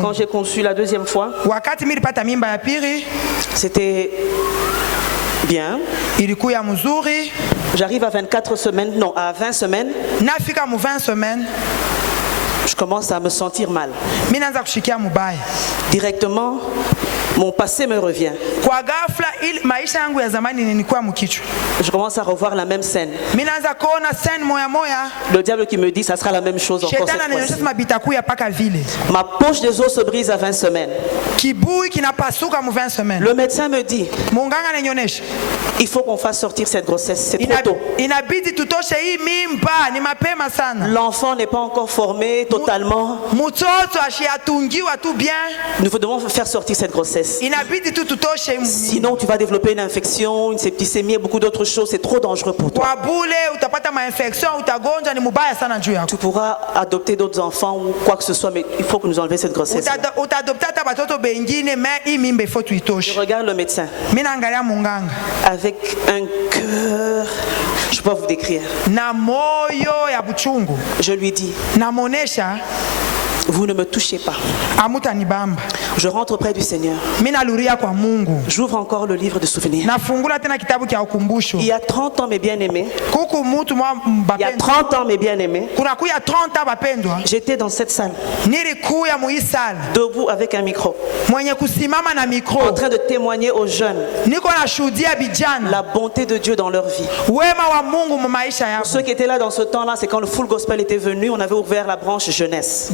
Quand j'ai conçu la 2e fois, c'était bien. J'arrive à 24 semaines, non, à 20 semaines. Je commence à me sentir mal. Directement, mon passé me revient. Je commence à revoir la même scène. Le diable qui me dit, ça sera la même chose encore cette fois-ci. Ma poche des os se brise à 20 semaines. Le médecin me dit, il faut qu'on fasse sortir cette grossesse, c'est trop tôt. L'enfant n'est pas encore formé totalement. Nous devons faire sortir cette grossesse. laisses. Sinon, tu vas développer une infection, une septicémie et beaucoup d'autres choses. C'est trop dangereux pour toi. Tu pourras adopter d'autres enfants ou quoi que ce soit, mais il faut que nous enlevions cette grossesse. Je regarde le médecin avec un cœur. Je peux pas vous décrire. Je lui dis, vous ne me touchez pas. Je rentre auprès du Seigneur. J'ouvre encore le livre de souvenirs. Il y a 30 ans, mes bien-aimés. Il y a 30 ans, mes bien-aimés. J'étais dans cette salle. Debout avec un micro. En train de témoigner aux jeunes la bonté de Dieu dans leur vie. Pour ceux qui étaient là dans ce temps-là, c'est quand le Full Gospel était venu, on avait ouvert la branche jeunesse.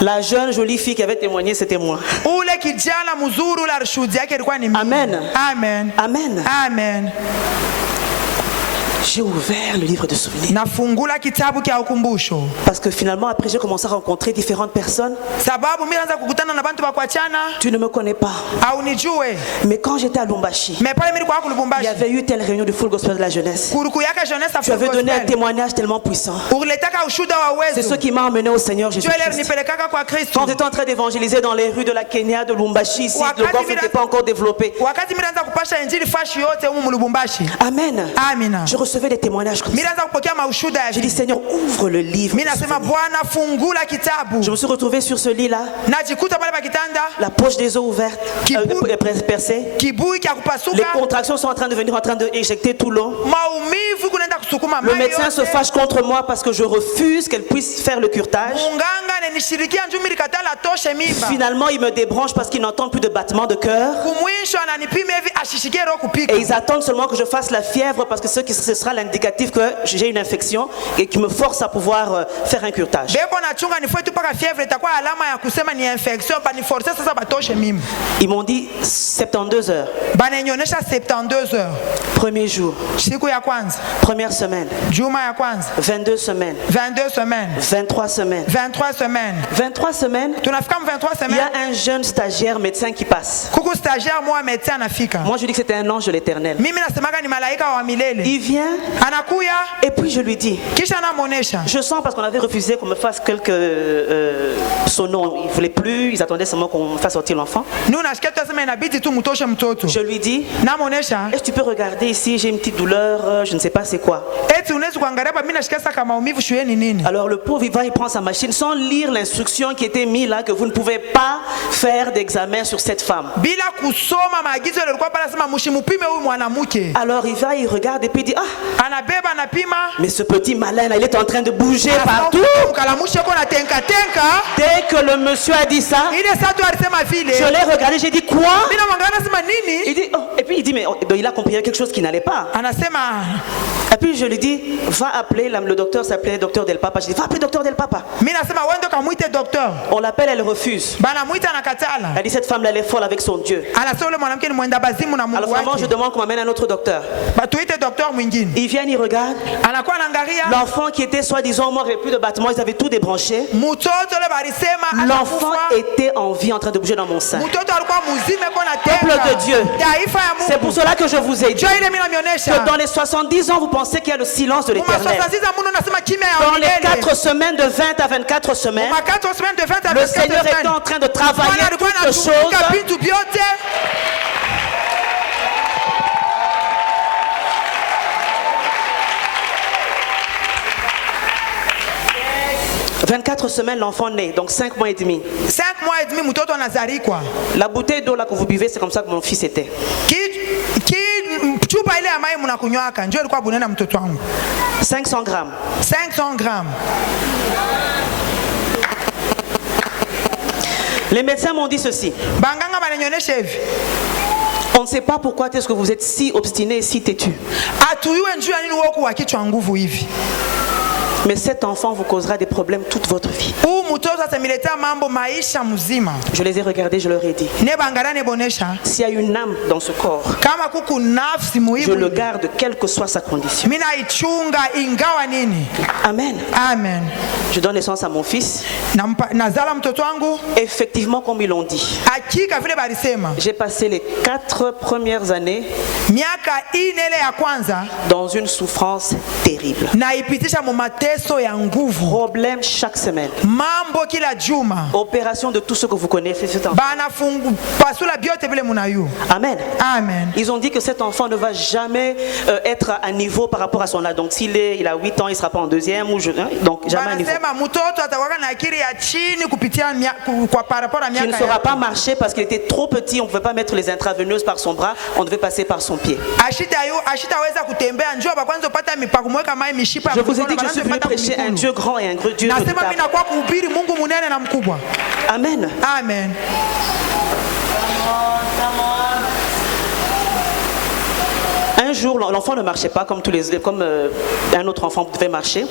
La jeune jolie fille qui avait témoigné, c'était moi. Amen. Amen. Amen. Amen. J'ai ouvert le livre de souvenirs. Parce que finalement, après, j'ai commencé à rencontrer différentes personnes. Tu ne me connais pas. Mais quand j'étais à Lubumbashi, il y avait eu telle réunion du Full Gospel de la jeunesse. Tu avais donné un témoignage tellement puissant. C'est ce qui m'a emmené au Seigneur Jésus-Christ. Quand j'étais en train d'évangéliser dans les rues de la Kenya, de Lubumbashi, ici, le golfe n'était pas encore développé. Amen. Amen. Je recevais des témoignages comme ça. J'ai dit, Seigneur, ouvre le livre. Je me suis retrouvé sur ce lit-là. La poche des os ouverte, percée. Les contractions sont en train de éjecter tout l'eau. Le médecin se fâche contre moi parce que je refuse qu'elle puisse faire le curetage. Finalement, il me débranche parce qu'il n'entend plus de battement de cœur. Et ils attendent seulement que je fasse la fièvre parce que ce sera l'indicatif que j'ai une infection et qui me force à pouvoir faire un curetage. Ils m'ont dit 72 heures. Premier jour. Première semaine. 22 semaines. 23 semaines. 23 semaines. Il y a un jeune stagiaire médecin qui passe. Moi je dis que c'était un ange de l'Éternel. Il vient et puis je lui dis, je sens parce qu'on avait refusé qu'on me fasse quelques sonos, ils ne voulaient plus, ils attendaient seulement qu'on fasse sortir l'enfant. Je lui dis, est-ce que tu peux regarder ici, j'ai une petite douleur, je ne sais pas c'est quoi. Alors le pauvre il prend sa machine sans lire l'instruction qui était mise là que vous ne pouvez pas faire d'examen sur cette femme. Alors il va, il regarde et puis il dit, mais ce petit malin là, il est en train de bouger partout. Dès que le monsieur a dit ça, je l'ai regardé, j'ai dit quoi? Il dit, oh, et puis il dit, mais il a compris quelque chose qui n'allait pas. Et puis je lui dis, va appeler, le docteur s'appelait docteur Del Papa. Je dis, va appeler docteur Del Papa. On l'appelle, elle refuse. Elle dit, cette femme là, elle est folle avec son Dieu. Alors vraiment, je demande qu'on m'amène un autre docteur. Ils viennent, ils regardent. L'enfant qui était soi-disant mort, il n'y avait plus de battement, ils avaient tout débranché. L'enfant était en vie, en train de bouger dans mon sein. Peuple de Dieu, c'est pour cela que je vous ai dit que dans les 70 ans, vous pensez qu'il y a le silence de l'Éternel. Dans les 4 semaines de 20 à 24 semaines, le Seigneur est en train de travailler toutes choses. 24 semaines, l'enfant naît, donc 5 mois et demi. 5 mois et demi, mtoto anazaliwa. La bouteille d'eau là que vous buvez, c'est comme ça que mon fils était. Chupa ile ya mai mnakunywaka njoo ilikuwa bunena mtoto wangu. 500 grammes. 500 grammes. Les médecins m'ont dit ceci. Banganga bananyonyesha hivi. On ne sait pas pourquoi est-ce que vous êtes si obstiné et si têtu. Atuyue njoo nini wako wa kichwa nguvu hivi. Mais cet enfant vous causera des problèmes toute votre vie. Je les ai regardés, je leur ai dit. S'il y a une âme dans ce corps, je le garde quelle que soit sa condition. Amen. Amen. Je donne naissance à mon fils. Effectivement, comme ils l'ont dit, j'ai passé les 4 premières années dans une souffrance terrible. Problème chaque semaine. Opération de tout ce que vous connaissez. Cet enfant. Amen. Amen. Ils ont dit que cet enfant ne va jamais être à niveau par rapport à son âge. Donc s'il a 8 ans, il ne sera pas en deuxième. Donc jamais à niveau. Il ne saura pas marcher parce qu'il était trop petit. On ne pouvait pas mettre les intraveineuses par son bras. On devait passer par son pied. Je vous ai dit que je suis venu prêcher un Dieu grand et un Dieu redoutable. Amen. Amen. Un jour, l'enfant ne marchait pas comme un autre enfant devait marcher.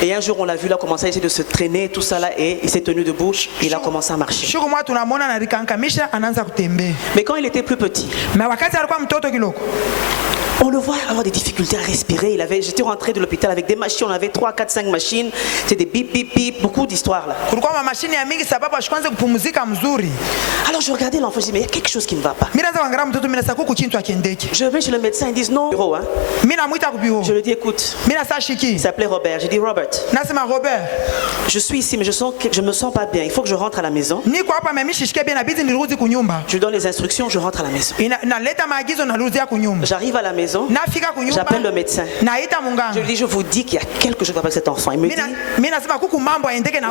Et un jour, on l'a vu, il a commencé à essayer de se traîner, tout ça là, et il s'est tenu debout, et il a commencé à marcher. Mais quand il était plus petit, on le voit avoir des difficultés à respirer. J'étais rentré de l'hôpital avec des machines, on avait 3, 4, 5 machines. C'est des bip, bip, bip, beaucoup d'histoires là. Alors je regardais l'enfant, je dis mais il y a quelque chose qui ne va pas. Je vais chez le médecin, ils disent non, bureau, hein. Je lui dis écoute, il s'appelait Robert. J'ai dit Robert, je suis ici mais je me sens pas bien, il faut que je rentre à la maison. Je lui donne les instructions, je rentre à la maison. J'arrive à la maison. J'appelle le médecin. Je lui dis, je vous dis qu'il y a quelque chose avec cet enfant. Il me dit,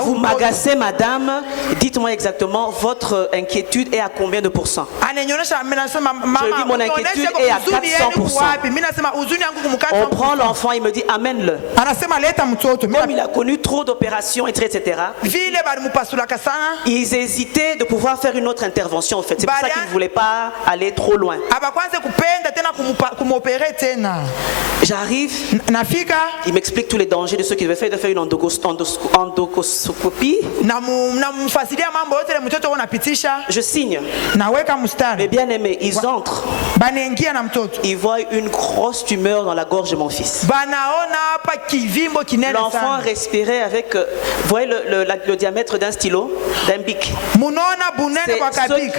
vous m'agacez madame, dites-moi exactement, votre inquiétude est à combien de pourcents? Je lui dis, mon inquiétude est à 400%. On prend l'enfant, il me dit, amène-le. Comme il a connu trop d'opérations, etc. Ils hésitaient de pouvoir faire une autre intervention en fait. C'est pour ça qu'ils ne voulaient pas aller trop loin. J'arrive, il m'explique tous les dangers de ce qu'il veut faire, de faire une endoscopie. Je signe. Mais bien aimé, ils entrent. Ils voient une grosse tumeur dans la gorge de mon fils. L'enfant respirait avec, vous voyez le diamètre d'un stylo, d'un bic.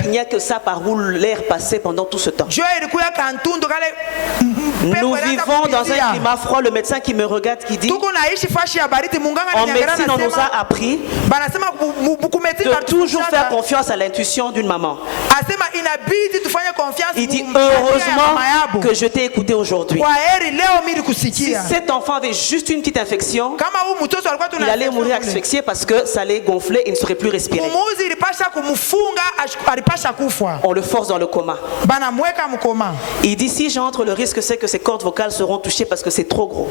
Il n'y a que ça par où l'air passait pendant tout ce temps. Nous vivons dans un climat froid. Le médecin qui me regarde qui dit, en médecine on nous a appris de toujours faire confiance à l'intuition d'une maman. Il dit heureusement que je t'ai écouté aujourd'hui. Si cet enfant avait juste une petite infection, il allait mourir asphyxié parce que ça allait gonfler et il ne saurait plus respirer. On le force dans le coma. Il dit si j'entre, le risque c'est que ses cordes vocales seront touchées parce que c'est trop gros.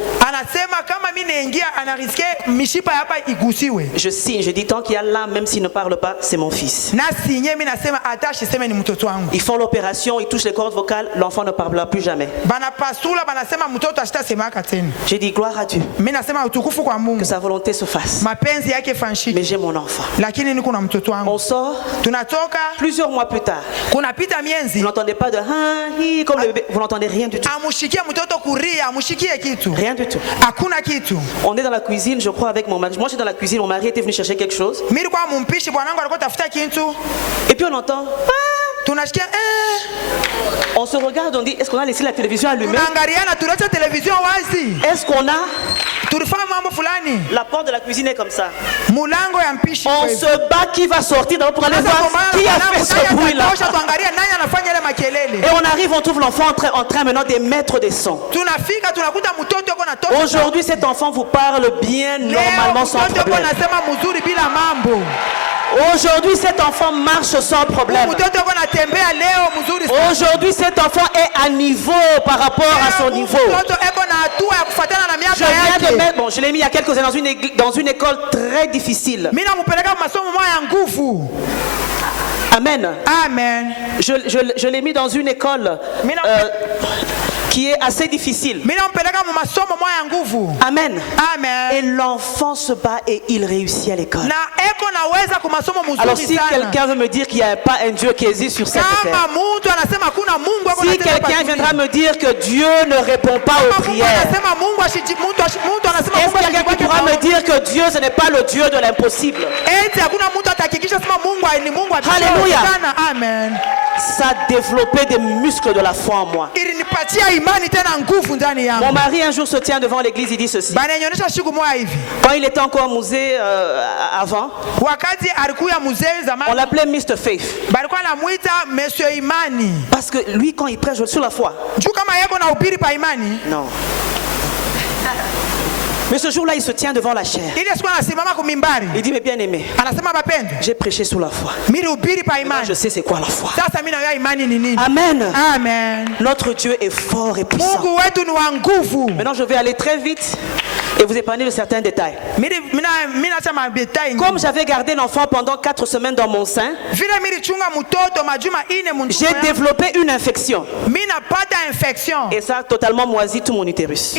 Je signe, je dis tant qu'il y a l'âme, même s'il ne parle pas, c'est mon fils. Ils font l'opération, ils touchent les cordes vocales, l'enfant ne parlera plus jamais. J'ai dit gloire à Dieu, que sa volonté se fasse. Mais j'ai mon enfant. On sort, plusieurs mois plus tard, vous n'entendez pas de comme le bébé, vous n'entendez rien du tout. Rien du tout. On est dans la cuisine, je crois, avec mon mari. Moi, je suis dans la cuisine, mon mari était venu chercher quelque chose. Et puis on entend. On se regarde, on dit, est-ce qu'on a laissé la télévision allumée? Est-ce qu'on a... La porte de la cuisine est comme ça. On se bat qui va sortir pour aller voir qui a fait ce bruit là. Et on arrive, on trouve l'enfant en train maintenant d'émettre des sons. Aujourd'hui cet enfant vous parle bien normalement sans problème. Aujourd'hui cet enfant marche sans problème. Aujourd'hui cet enfant est à niveau par rapport à son niveau. Je viens de mettre, bon, je l'ai mis il y a quelques années dans une école très difficile. Amen. Amen. Je l'ai mis dans une école qui est assez difficile. Amen. Et l'enfant se bat et il réussit à l'école. Alors si quelqu'un veut me dire qu'il n'y a pas un Dieu qui existe sur cette terre, si quelqu'un viendra me dire que Dieu ne répond pas aux prières, est-ce qu'il y a quelqu'un qui pourra me dire que Dieu ce n'est pas le Dieu de l'impossible? Alléluia. Amen. Ça a développé des muscles de la foi en moi. Mon mari un jour se tient devant l'église, il dit ceci. Quand il était encore au musée avant, on l'appelait Mr. Faith. Parce que lui quand il prêche sur la foi. Non. Mais ce jour-là, il se tient devant la chair. Il dit, mais bien aimé, j'ai prêché sous la foi. Maintenant, je sais c'est quoi la foi. Amen. Amen. Notre Dieu est fort et puissant. Maintenant, je vais aller très vite et vous épargner de certains détails. Comme j'avais gardé l'enfant pendant 4 semaines dans mon sein, j'ai développé une infection. Et ça a totalement moisi tout mon utérus.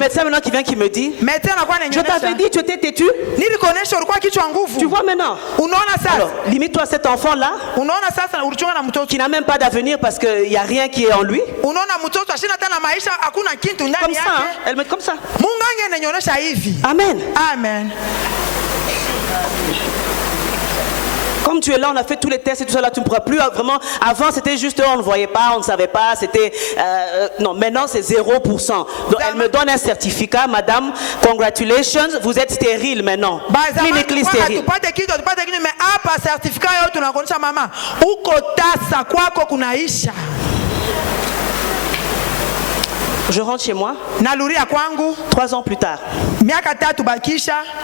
Le médecin maintenant qui vient qui me dit, je t'avais dit, tu étais têtu. Tu vois maintenant. Alors, limite-toi à cet enfant-là qui n'a même pas d'avenir parce qu'il n'y a rien qui est en lui. Comme ça, hein? Elle met comme ça. Amen. Amen. Comme tu es là, on a fait tous les tests et tout ça, là tu ne pourras plus vraiment. Avant c'était juste, on ne voyait pas, on ne savait pas, c'était. Non, maintenant c'est 0%. Donc elle me donne un certificat, madame, congratulations, vous êtes stérile maintenant. Clinically stérile. Je rentre chez moi. 3 ans plus tard.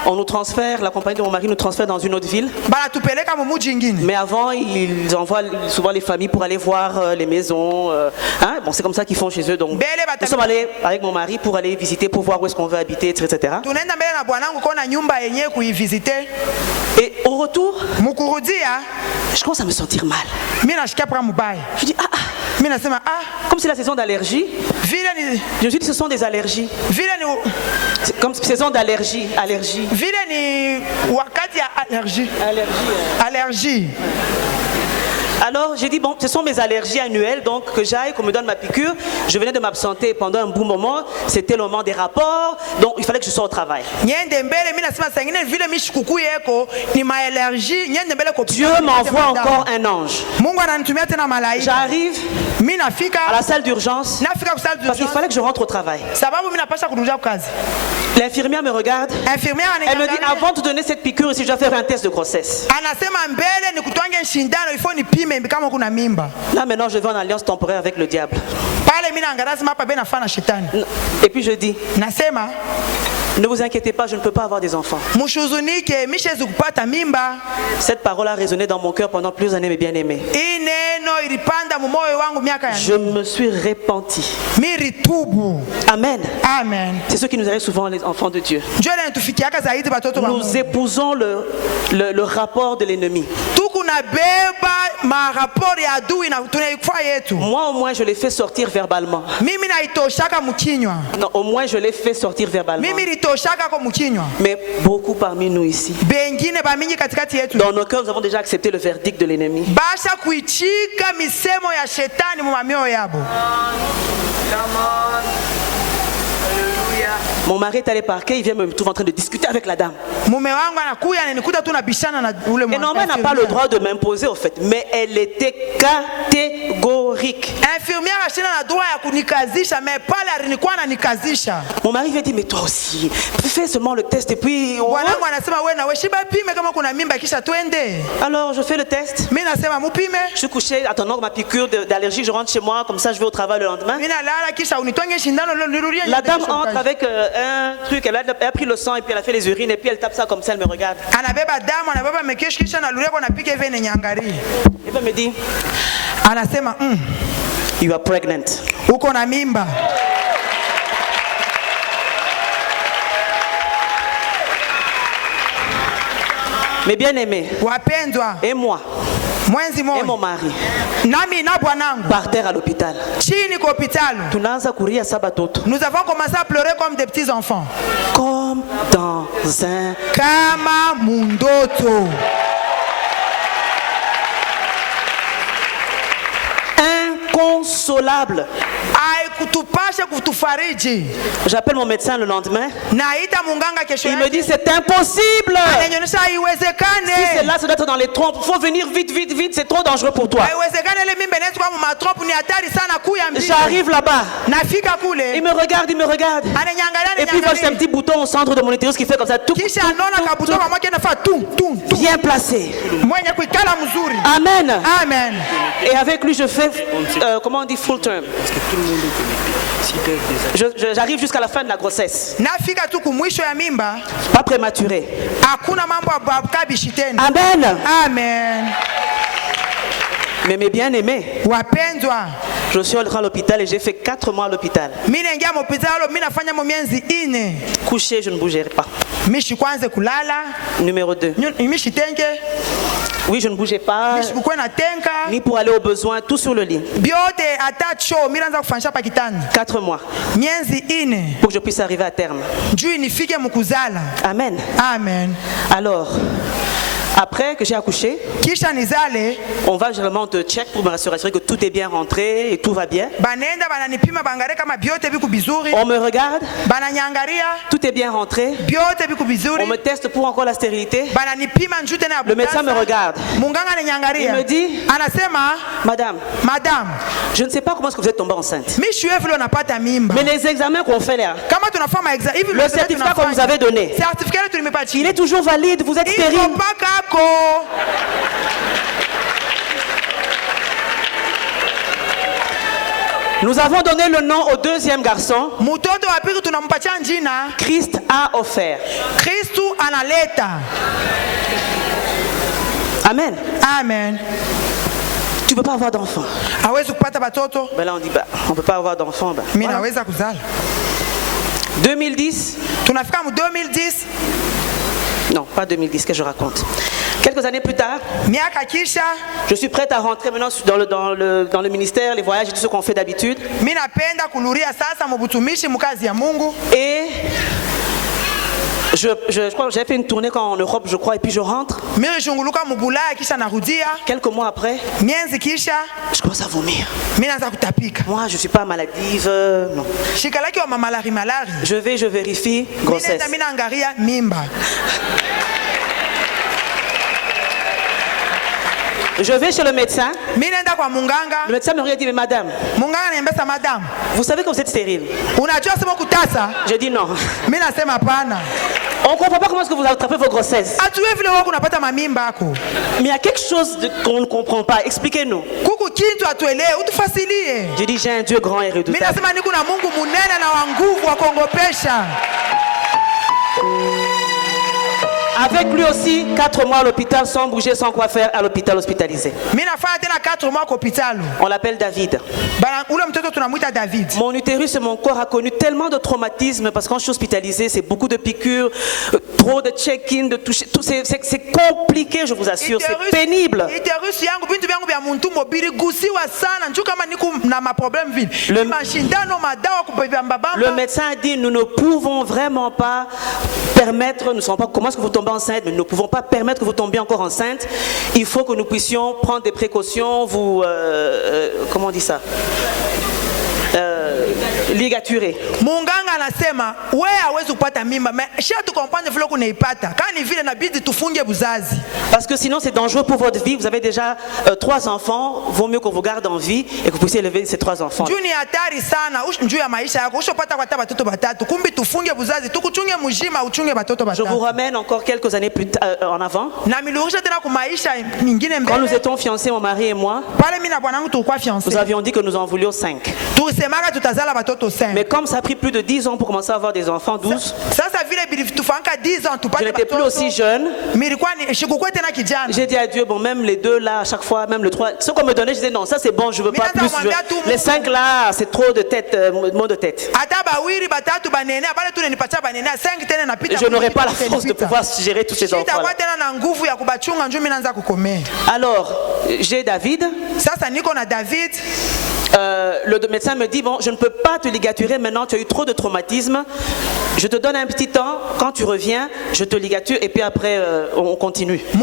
On nous transfère, la compagnie de mon mari nous transfère dans une autre ville. Mais avant, ils envoient souvent les familles pour aller voir les maisons. Hein? Bon, c'est comme ça qu'ils font chez eux. Donc, nous sommes allés avec mon mari pour aller visiter, pour voir où est-ce qu'on veut habiter, etc. Et au retour, je commence à me sentir mal. Je dis, comme c'est la saison d'allergie. Je me suis dit, ce sont des allergies. C'est comme saison d'allergie. Allergie. Allergie. Alors j'ai dit, bon, ce sont mes allergies annuelles, donc que j'aille, qu'on me donne ma piqûre. Je venais de m'absenter pendant un bon moment, c'était le moment des rapports, donc il fallait que je sois au travail. Dieu m'envoie encore un ange. J'arrive à la salle d'urgence parce qu'il fallait que je rentre au travail. L'infirmière me regarde, elle me dit, avant de donner cette piqûre ici, je dois faire un test de grossesse. Là maintenant je vais en alliance temporaire avec le diable. Et puis je dis, ne vous inquiétez pas, je ne peux pas avoir des enfants. Cette parole a résonné dans mon cœur pendant plusieurs années, mes bien-aimés. Je me suis repenti. Amen. Amen. C'est ce qui nous arrive souvent, les enfants de Dieu. Nous épousons le rapport de l'ennemi. Moi au moins je l'ai fait sortir verbalement. Non, au moins je l'ai fait sortir verbalement. Mais beaucoup parmi nous ici, dans nos cœurs nous avons déjà accepté le verdict de l'ennemi. Mon mari est allé parquer, il vient me trouver en train de discuter avec la dame. Et normalement, elle n'a pas le droit de m'imposer, au fait, mais elle était catégorique. Mon mari vient dire, mais toi aussi, fais seulement le test et puis. Alors, je fais le test. Je suis couché, attendant ma piqûre d'allergie, je rentre chez moi, comme ça je vais au travail le lendemain. La dame entre avec un truc, elle a pris le sang et puis elle a fait les urines et puis elle tape ça comme ça, elle me regarde. Et puis elle me dit, you are pregnant. Mais bien aimé, et moi, Mwenzi moja. Et mon mari. Nami na bwanangu. Par terre à l'hôpital. Chini kwa hospitali. Tunaanza kulia saba toto. Nous avons commencé à pleurer comme des petits enfants. Comme dans un kama mundoto. Inconsolable. J'appelle mon médecin le lendemain. Il me dit c'est impossible. Si c'est là, ça doit être dans les trompes. Il faut venir vite, vite, vite. C'est trop dangereux pour toi. J'arrive là-bas. Il me regarde, il me regarde. Et puis il voit un petit bouton au centre de mon utérus qui fait comme ça. Tout, bien placé. Amen. Amen. Et avec lui, je fais, comment on dit, full term. J'arrive jusqu'à la fin de la grossesse. Pas prématuré. Amen. Amen. Mais mes bien-aimés, je suis rentré à l'hôpital et j'ai fait 4 mois à l'hôpital. Couché, je ne bougerai pas. Numéro 2. Oui, je ne bougeais pas, ni pour aller aux besoins, tout sur le lit. 4 mois. Pour que je puisse arriver à terme. Amen. Amen. Alors, après que j'ai accouché, on va généralement on te check pour me rassurer que tout est bien rentré et tout va bien. On me regarde, tout est bien rentré. On me teste pour encore la stérilité. Le médecin me regarde. Il me dit, Madame, je ne sais pas comment est-ce que vous êtes tombée enceinte. Mais les examens qu'on fait là, le certificat qu'on vous avait donné, il est toujours valide, vous êtes stérile. Nous avons donné le nom au deuxième garçon. Christ a offert. Amen. Amen. Tu ne peux pas avoir d'enfant. Ben là on dit on ne peut pas avoir d'enfant. Voilà. 2010. Non, pas 2010, que je raconte. Quelques années plus tard, je suis prête à rentrer maintenant dans le ministère, les voyages et tout ce qu'on fait d'habitude. Et je crois que j'ai fait une tournée en Europe, je crois, et puis je rentre. Quelques mois après, je commence à vomir. Moi, je ne suis pas maladive. Non. Je vérifie, grossesse. Je vais chez le médecin. Le médecin me regarde et dit, mais madame, vous savez que vous êtes stérile? Je dis non. On ne comprend pas comment est-ce que vous attrapez vos grossesses. Mais il y a quelque chose qu'on ne comprend pas. Expliquez-nous. Je dis, j'ai un Dieu grand et redoutable. Avec lui aussi, 4 mois à l'hôpital, sans bouger, sans quoi faire, à l'hôpital hospitalisé. On l'appelle David. Mon utérus et mon corps a connu tellement de traumatismes parce que quand je suis hospitalisé, c'est beaucoup de piqûres, trop de check-in, de toucher. C'est compliqué, je vous assure, c'est pénible. Le médecin a dit, nous ne pouvons vraiment pas permettre, nous ne savons pas comment est-ce que vous tombez enceinte, mais nous ne pouvons pas permettre que vous tombiez encore enceinte. Il faut que nous puissions prendre des précautions, vous, comment on dit ça, ligaturer. Parce que sinon c'est dangereux pour votre vie. Vous avez déjà 3 enfants, vaut mieux qu'on vous garde en vie et que vous puissiez élever ces 3 enfants. Je vous ramène encore quelques années plus en avant. Quand nous étions fiancés, mon mari et moi, nous avions dit que nous en voulions 5. Mais comme ça a pris plus de 10 10 ans pour commencer à avoir des enfants, 12. Je n'étais plus aussi jeune. J'ai dit à Dieu, bon, même les 2 là, à chaque fois, même le 3, ce qu'on me donnait, je disais non, ça c'est bon, je veux pas plus. Les 5 là, c'est trop de tête, mot de tête. Je n'aurais pas la force de pouvoir gérer tous ces enfants. Alors, j'ai David. Le médecin me dit, bon, je ne peux pas te ligaturer maintenant, tu as eu trop de traumatisme. Je te donne un petit temps, quand tu reviens, je te ligature et puis après on continue. Il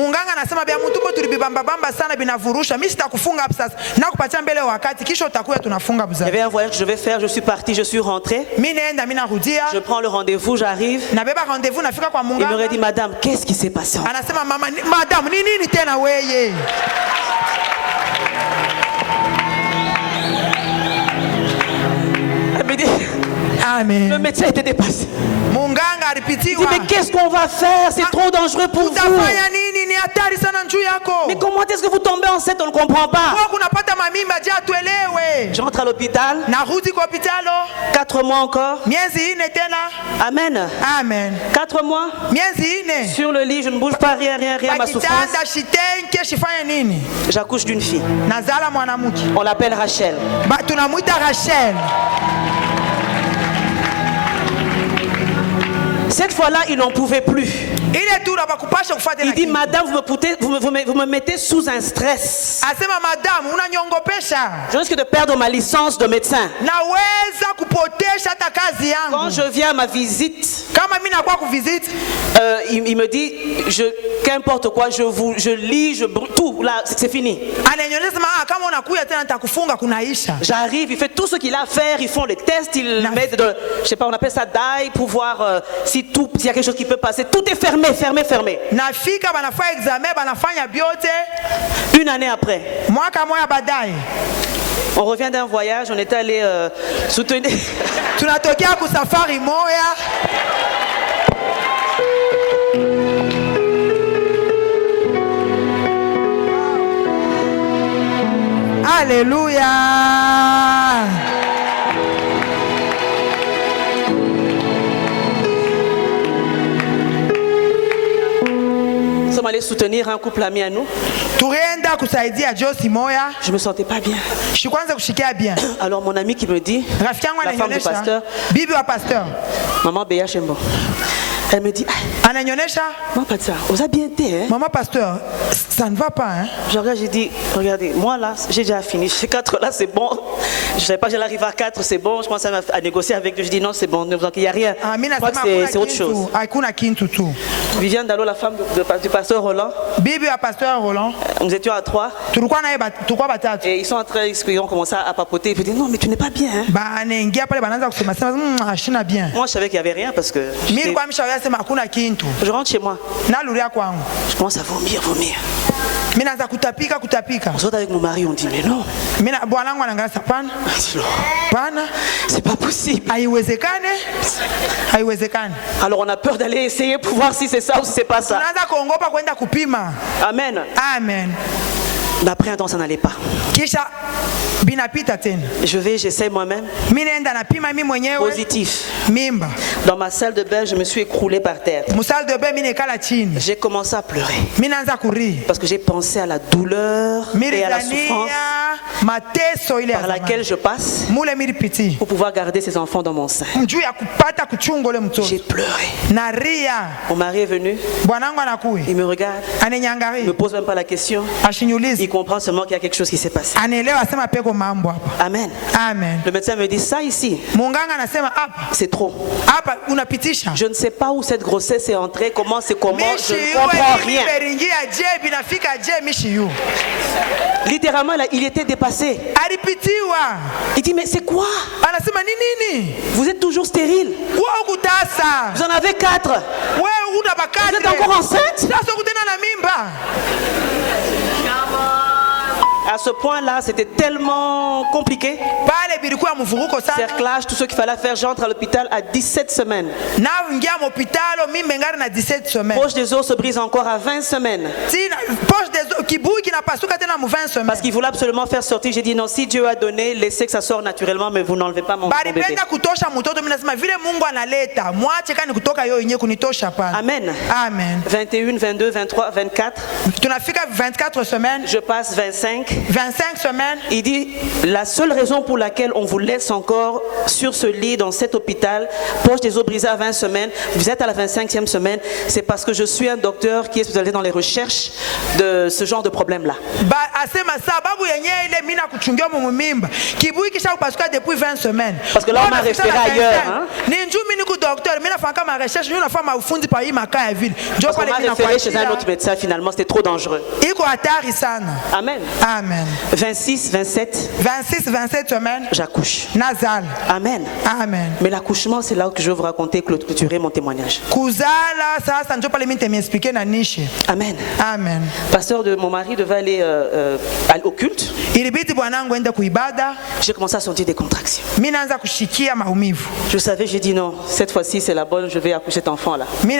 y avait un voyage que je vais faire, je suis parti, je suis rentré. Je prends le rendez-vous, j'arrive. Il m'aurait dit, madame, qu'est-ce qui s'est passé? Amen. Le médecin était dépassé. Il dit, mais qu'est-ce qu'on va faire? C'est trop dangereux pour vous. Mais comment est-ce que vous tombez enceinte? On ne comprend pas. Je rentre à l'hôpital. 4 mois encore. Amen. Amen. 4 mois. Sur le lit, je ne bouge pas, rien, ma souffrance. J'accouche d'une fille. On l'appelle Rachel. Cette fois-là, il n'en pouvait plus. Il dit, madame, vous me mettez sous un stress. Je risque de perdre ma licence de médecin. Quand je viens à ma visite, il me dit, qu'importe quoi, je lis, je brûle, tout, là, c'est fini. J'arrive, il fait tout ce qu'il a à faire, ils font les tests, ils mettent, je sais pas, on appelle ça dye, pour voir s'il y a quelque chose qui peut passer. Tout est fermé. 1 année après. On revient d'un voyage, on était allé soutenir. Alléluia. Nous sommes allés soutenir un couple ami à nous. Je me sentais pas bien. Alors mon ami qui me dit, la femme du pasteur, maman Béa Chembo, elle me dit, maman pasteur, vous avez bien été, hein? Maman pasteur, ça ne va pas, hein? Je regarde, j'ai dit, regardez, moi là, j'ai déjà fini. Chez 4 là, c'est bon. Je ne savais pas que j'allais arriver à 4, c'est bon. Je commence à négocier avec eux. Je dis non, c'est bon, ne vous inquiétez, il n'y a rien. Je crois que c'est autre chose. Viviane Dallot, la femme du pasteur Roland. Nous étions à 3. Et ils sont en train, ils ont commencé à papoter. Ils me disent non, mais tu n'es pas bien. Hein? Moi, je savais qu'il n'y avait rien parce que. Je rentre chez moi. Je commence à vomir. On sort avec mon mari, on dit mais non. C'est pas possible. Alors on a peur d'aller essayer pour voir si c'est ça ou si c'est pas ça. Amen. Mais après un temps, ça n'allait pas. J'essaie moi-même. Positif. Dans ma salle de bain, je me suis écroulé par terre. J'ai commencé à pleurer. Parce que j'ai pensé à la douleur et à la souffrance par laquelle je passe pour pouvoir garder ces enfants dans mon sein. J'ai pleuré. Mon mari est venu. Il me regarde. Il ne me pose même pas la question. Il comprend seulement qu'il y a quelque chose qui s'est passé. Amen. Le médecin me dit ça ici. C'est trop. Je ne sais pas où cette grossesse est entrée, comment, je ne comprends rien. Littéralement, il était dépassé. Il dit mais c'est quoi? Vous êtes toujours stérile. Vous en avez 4. Vous êtes encore enceinte? À ce point-là, c'était tellement compliqué. Cerclage, tout ce qu'il fallait faire. J'entre à l'hôpital à 17 semaines. Poche des os se brise encore à 20 semaines. Parce qu'il voulait absolument faire sortir. J'ai dit non, si Dieu a donné, laissez que ça sorte naturellement, mais vous n'enlevez pas mon bébé. Amen. Amen. 21, 22, 23, 24. Je passe 25 semaines. Il dit, la seule raison pour laquelle on vous laisse encore sur ce lit dans cet hôpital, poche des os brisées à 20 semaines, vous êtes à la 25e semaine, c'est parce que je suis un docteur qui est spécialisé dans les recherches de ce genre de problème-là. Parce que là, on m'a référé ailleurs. Hein? Parce qu'on m'a référé chez un autre médecin, finalement, c'était trop dangereux. Amen. Amen. 26, 27 semaines. J'accouche. Nazal. Amen. Amen. Mais l'accouchement, c'est là que je veux vous raconter, clôturer mon témoignage. Amen. Amen. Pasteur de mon mari devait aller au culte. J'ai commencé à sentir des contractions. Je savais, j'ai dit non, cette fois-ci c'est la bonne, je vais accoucher cet enfant-là. Mais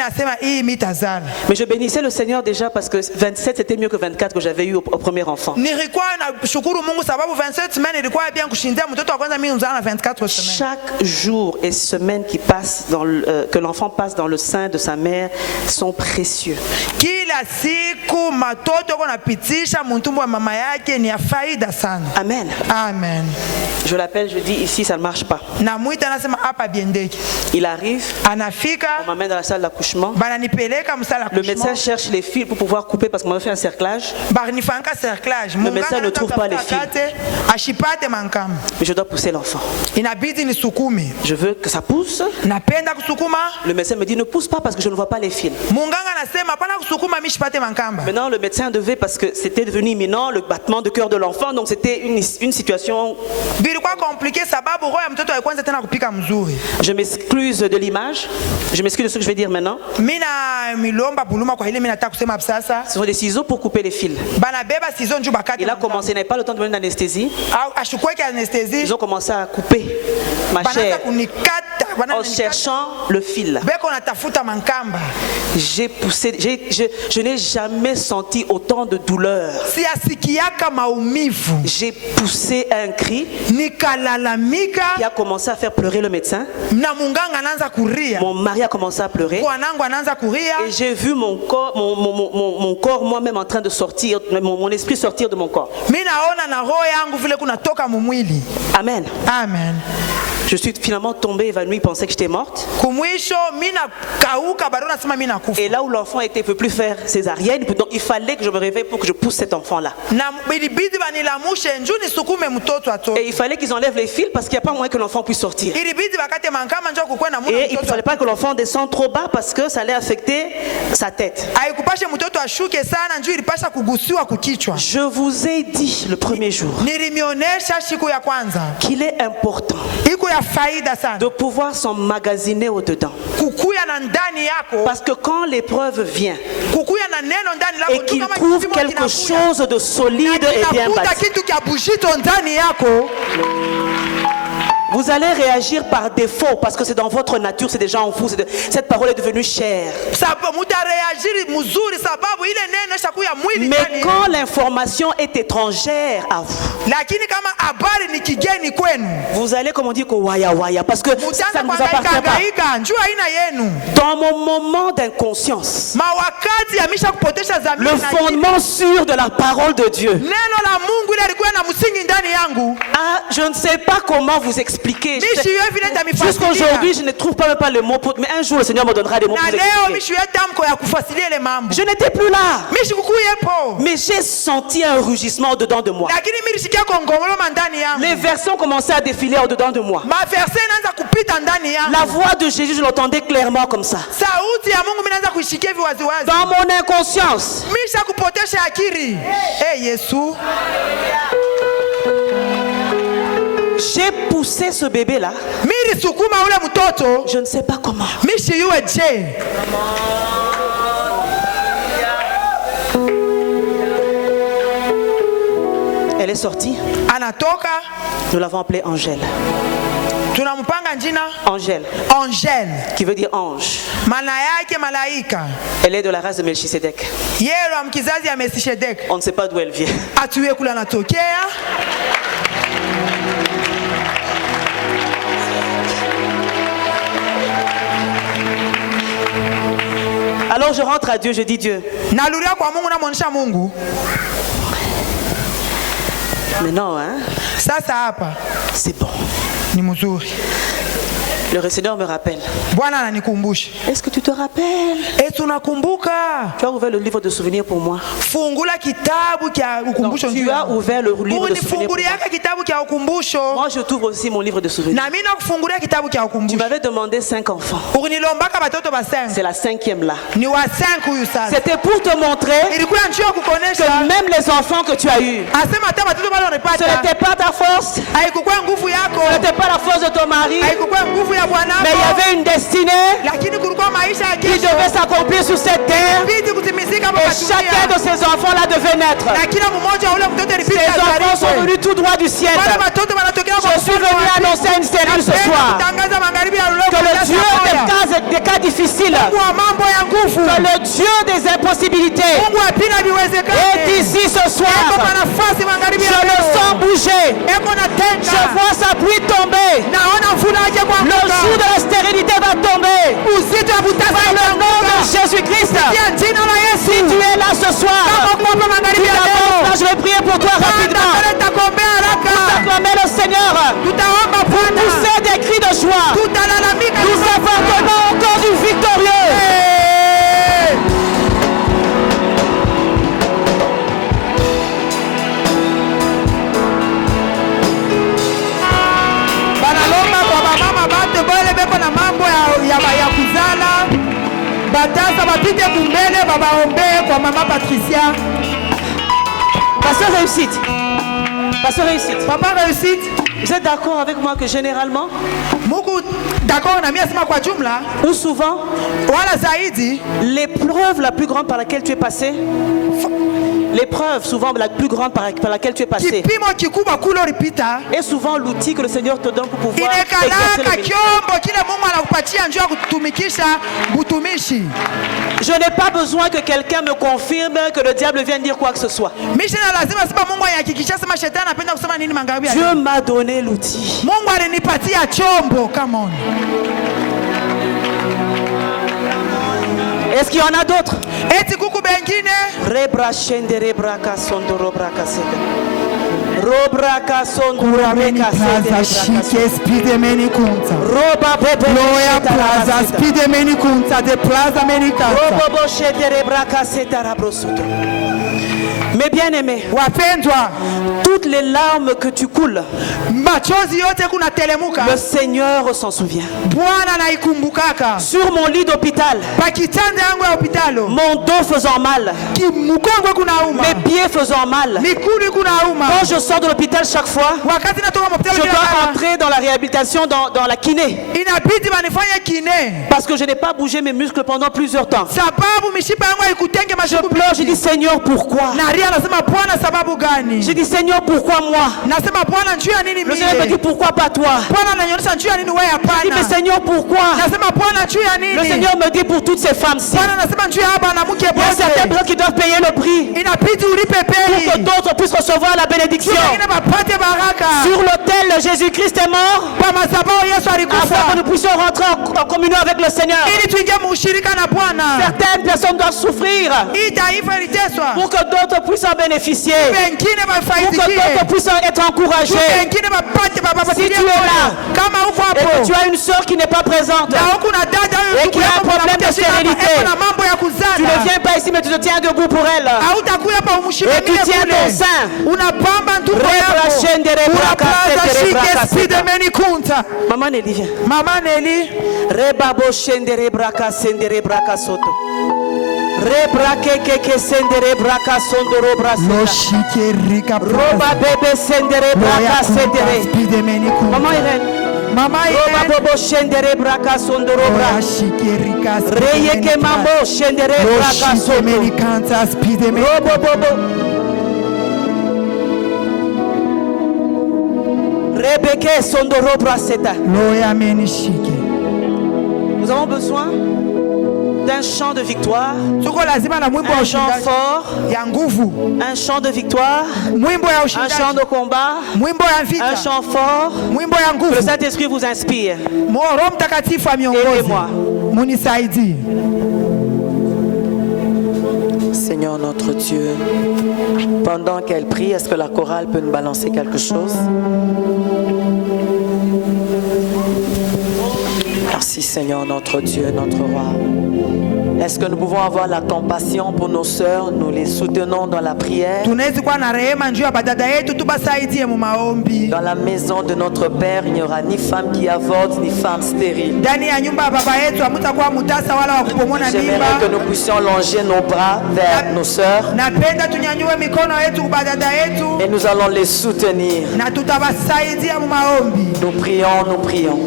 je bénissais le Seigneur déjà parce que 27 c'était mieux que 24 que j'avais eu au premier enfant. Chaque jour et semaine qui passe que l'enfant passe dans le sein de sa mère sont précieux. Amen. Amen. Je l'appelle, je dis ici ça ne marche pas. Il arrive, on m'amène dans la salle d'accouchement. Le médecin cherche les fils pour pouvoir couper parce qu'on m'a fait un cerclage. Le médecin ne trouve pas les fils. Mais je dois pousser l'enfant. Je veux que ça pousse. Le médecin me dit ne pousse pas parce que je ne vois pas les fils. Maintenant le médecin devait, parce que c'était devenu imminent, le battement de cœur de l'enfant, donc c'était une situation. Je m'excuse de l'image. Je m'excuse de ce que je vais dire maintenant. Ce sont des ciseaux pour couper les fils. Il a commencé, il n'avait pas le temps de donner l'anesthésie. Ils ont commencé à couper ma chair en cherchant le fil. J'ai poussé, je n'ai jamais senti autant de douleur. J'ai poussé un cri qui a commencé à faire pleurer le médecin. Mon mari a commencé à pleurer. Et j'ai vu mon corps moi-même en train de sortir, mon esprit sortir de mon corps. Amen. Amen. Je suis finalement tombée évanouie, pensais que j'étais morte. Et là où l'enfant était, ne peut plus faire césarienne, donc il fallait que je me réveille pour que je pousse cet enfant-là. Et il fallait qu'ils enlèvent les fils parce qu'il n'y a pas moyen que l'enfant puisse sortir. Et il ne fallait pas que l'enfant descende trop bas parce que ça allait affecter sa tête. Je vous ai dit le premier jour qu'il est important de pouvoir s'emmagasiner au-dedans. Parce que quand l'épreuve vient et qu'il trouve quelque chose de solide et bien bâti, vous allez réagir par défaut parce que c'est dans votre nature, c'est déjà en vous. Cette parole est devenue chère. Mais quand l'information est étrangère à vous, vous allez, comme on dit, waya parce que ça ne vous appartient pas. Dans mon moment d'inconscience, le fondement sûr de la parole de Dieu, je ne sais pas comment vous expliquer. Jusqu'aujourd'hui, je ne trouve pas le mot pour... Mais un jour, le Seigneur me donnera des mots pour expliquer. Je n'étais plus là. Mais j'ai senti un rugissement au-dedans de moi. Les versets ont commencé à défiler au-dedans de moi. La voix de Jésus, je l'entendais clairement comme ça. Dans mon inconscience. J'ai poussé ce bébé-là. Je ne sais pas comment. Elle est est sortie. Anatoka. Nous l'avons appelée Angèle. Tunamupanga jina Angèle. Angèle. Qui veut dire ange. Maana yake malaika. Elle est de la race de Melchisedec. Yeye mkizazi ya Melchisedec. On ne sait pas d'où elle vient. Atuye kula anatokea. Alors je rentre à Dieu, je dis Dieu. Naluria kwa Mungu na muonesha Mungu. Mais non, hein? Sasa hapa. C'est bon. Ni mzuri. Le Seigneur me rappelle. Bwana ananikumbusha. Est-ce que tu te rappelles? Tunakumbuka. Tu as ouvert le livre de souvenirs pour moi. Fungula kitabu kia ukumbusho. Tu as ouvert le livre de souvenirs pour moi. Kitabu kia ukumbusho. Moi je t'ouvre aussi mon livre de souvenirs. Na mimi nakufungulia kitabu kia ukumbusho. Tu m'avais demandé 5 enfants. Urinilombaka batoto ba 5. C'est la 5e là. Ni wa 5 huyu sasa. C'était pour te montrer que même les enfants que tu as eus, ce n'était pas ta force, ce n'était pas la force de ton mari, mais il y avait une destinée qui devait s'accomplir sur cette terre et chacun de ces enfants-là devait naître. Ces enfants sont venus tout droit du ciel. Je suis venu annoncer une cellule ce soir que le Dieu des cas difficiles, que le Dieu des impossibilités est ici ce soir. Je le sens bouger. Je vois sa pluie tomber. Le jour de la stérilité va tomber. Par le nom de Jésus-Christ. Si tu es là ce soir, je vais prier pour toi rapidement. Pour acclamer le Seigneur. Pour pousser des cris de joie. Nous appartenons encore du victorieux. Batasa bapite kumbele babaombe kwa mama Patricia. Pasteur réussite. Pasteur réussite. Papa réussite. Vous êtes d'accord avec moi que généralement, d'accord na mimi asema kwa jumla, ou souvent, wala zaidi, l'épreuve la plus grande par laquelle tu es passé, l'épreuve souvent la plus grande par laquelle tu es passé est souvent l'outil que le Seigneur te donne pour pouvoir exercer le. Je n'ai pas besoin que quelqu'un me confirme que le diable vienne dire quoi que ce soit. Dieu m'a donné l'outil. Est-ce qu'il y en a d'autres? Mes bien-aimés, toutes les larmes que tu coules, le Seigneur s'en souvient. Sur mon lit d'hôpital, mon dos faisant mal, mes pieds faisant mal, quand je sors de l'hôpital chaque fois, je dois entrer dans la réhabilitation, dans la kiné, parce que je n'ai pas bougé mes muscles pendant plusieurs temps. Je pleure, je dis Seigneur, pourquoi? Je dis Seigneur, pourquoi moi? Le Seigneur me dit pourquoi pas toi? Je dis mais Seigneur, pourquoi? Le Seigneur me dit pour toutes ces femmes-ci. Il y a certaines personnes qui doivent payer le prix pour que d'autres puissent recevoir la bénédiction. Sur l'autel, Jésus-Christ est mort afin que nous puissions rentrer en communion avec le Seigneur. Certaines personnes doivent souffrir pour que d'autres puissent en bénéficier, pour que d'autres puissent être encouragés. Si tu es là et que tu as une soeur qui n'est pas présente et qui a un problème de stérilité, tu ne viens pas ici mais tu te tiens debout pour elle et tu tiens ton sein. Maman Nelly, viens. Maman Nelly, Rebabo shendere braka sendere braka soto. Rebrake keke sendere braka sondoro brasenda. Roba bebe sendere braka sendere. Maman Irène. Mama Roba bobo shendere braka sondoro bra. Reyeke mambo shendere braka soto. Robo bobo. Nous avons besoin d'un chant de victoire, un chant fort, un chant de victoire, un chant de combat, un chant fort. Que le Saint-Esprit vous inspire. Aidez-moi. Seigneur notre Dieu, pendant qu'elle prie, est-ce que la chorale peut nous balancer quelque chose? Merci Seigneur notre Dieu, notre roi. Est-ce que nous pouvons avoir la compassion pour nos sœurs? Nous les soutenons dans la prière. Dans la maison de notre Père, il n'y aura ni femme qui avorte, ni femme stérile. J'aimerais que nous puissions longer nos bras vers nos sœurs. Et nous allons les soutenir. Nous prions, nous prions.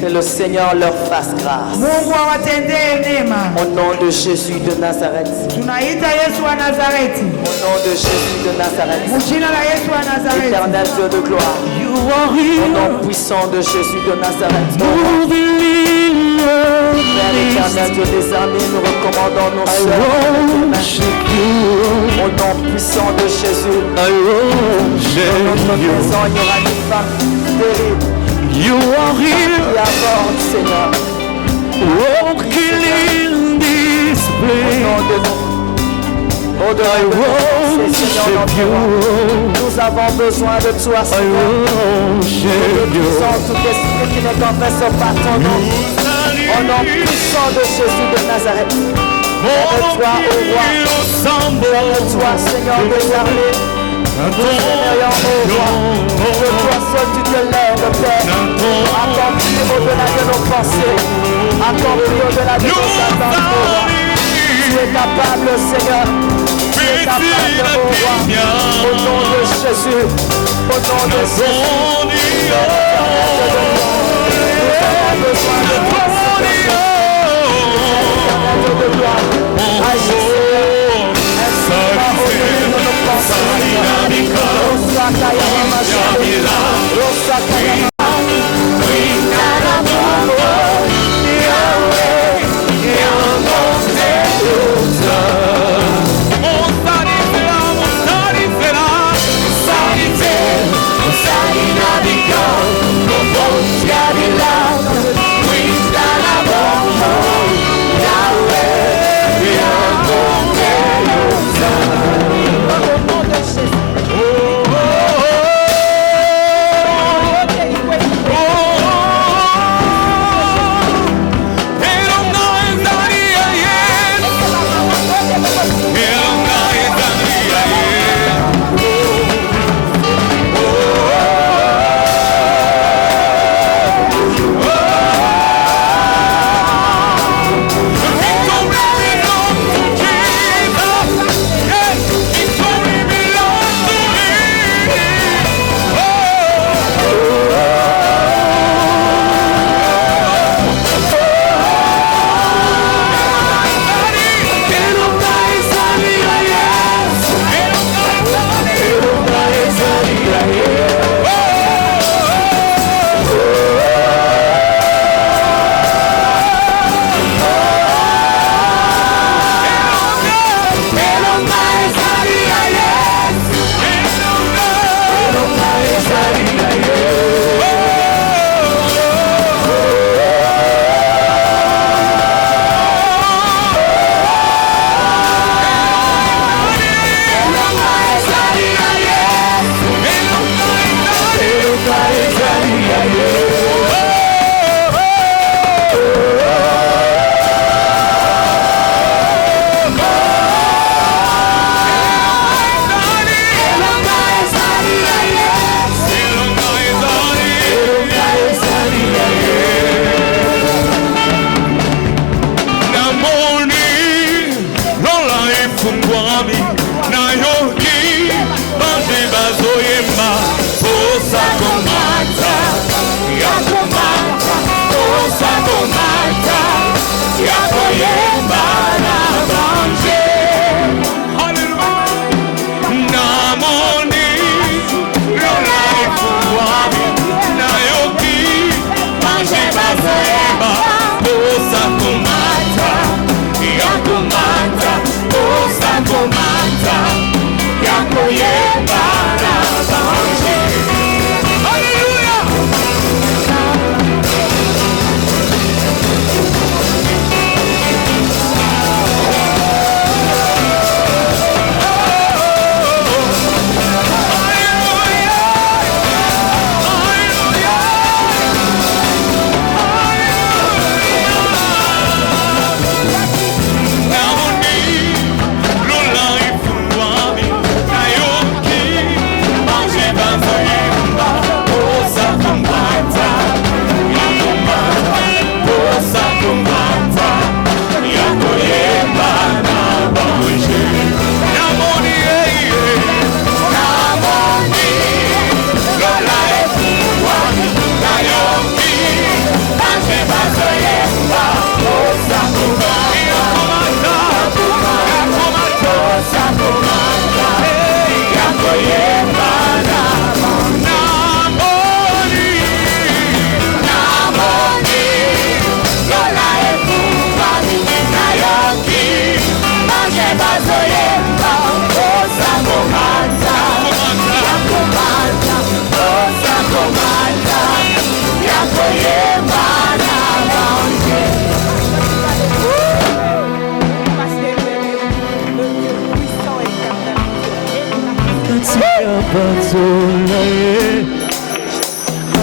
Que le Seigneur leur fasse grâce. Au nom de Jésus de Nazareth. Au nom de Jésus de Nazareth. Éternel Dieu de gloire. Au nom puissant de Jésus de Nazareth. Père éternel Dieu des armées, nous recommandons nos sœurs. Au nom puissant de Jésus. Dans notre maison, il y aura une femme terrible. You are here, Seigneur. Walking in this place. Oh, I worship you. Nous avons besoin de toi, Seigneur. Nous sommes tout esprit qui n'est qu'en fait ce par ton nom. Au nom puissant de Jésus de Nazareth. Lève-toi, ô roi. Lève-toi, Seigneur des armées. Nous aimerions, ô roi, que toi seul tu te lèves, Père. Accomplis au-delà de nos pensées. Accomplis au-delà de nos attentes, ô roi. Tu es capable, Seigneur. Tu es capable, ô roi. Au nom de Jésus. Au nom de Jésus. Nous avons besoin de toi, Seigneur. De gloire. Agis,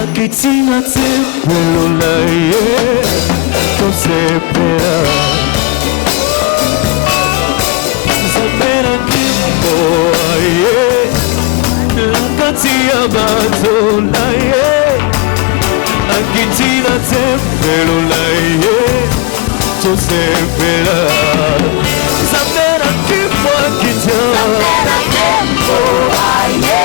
Akitina tempelo la ye, tosepera. Sapera kimbo ye, lakatia bato la ye. Akitina tempelo la ye, tosepera. Sapera kimbo akita. Sapera kimbo ye.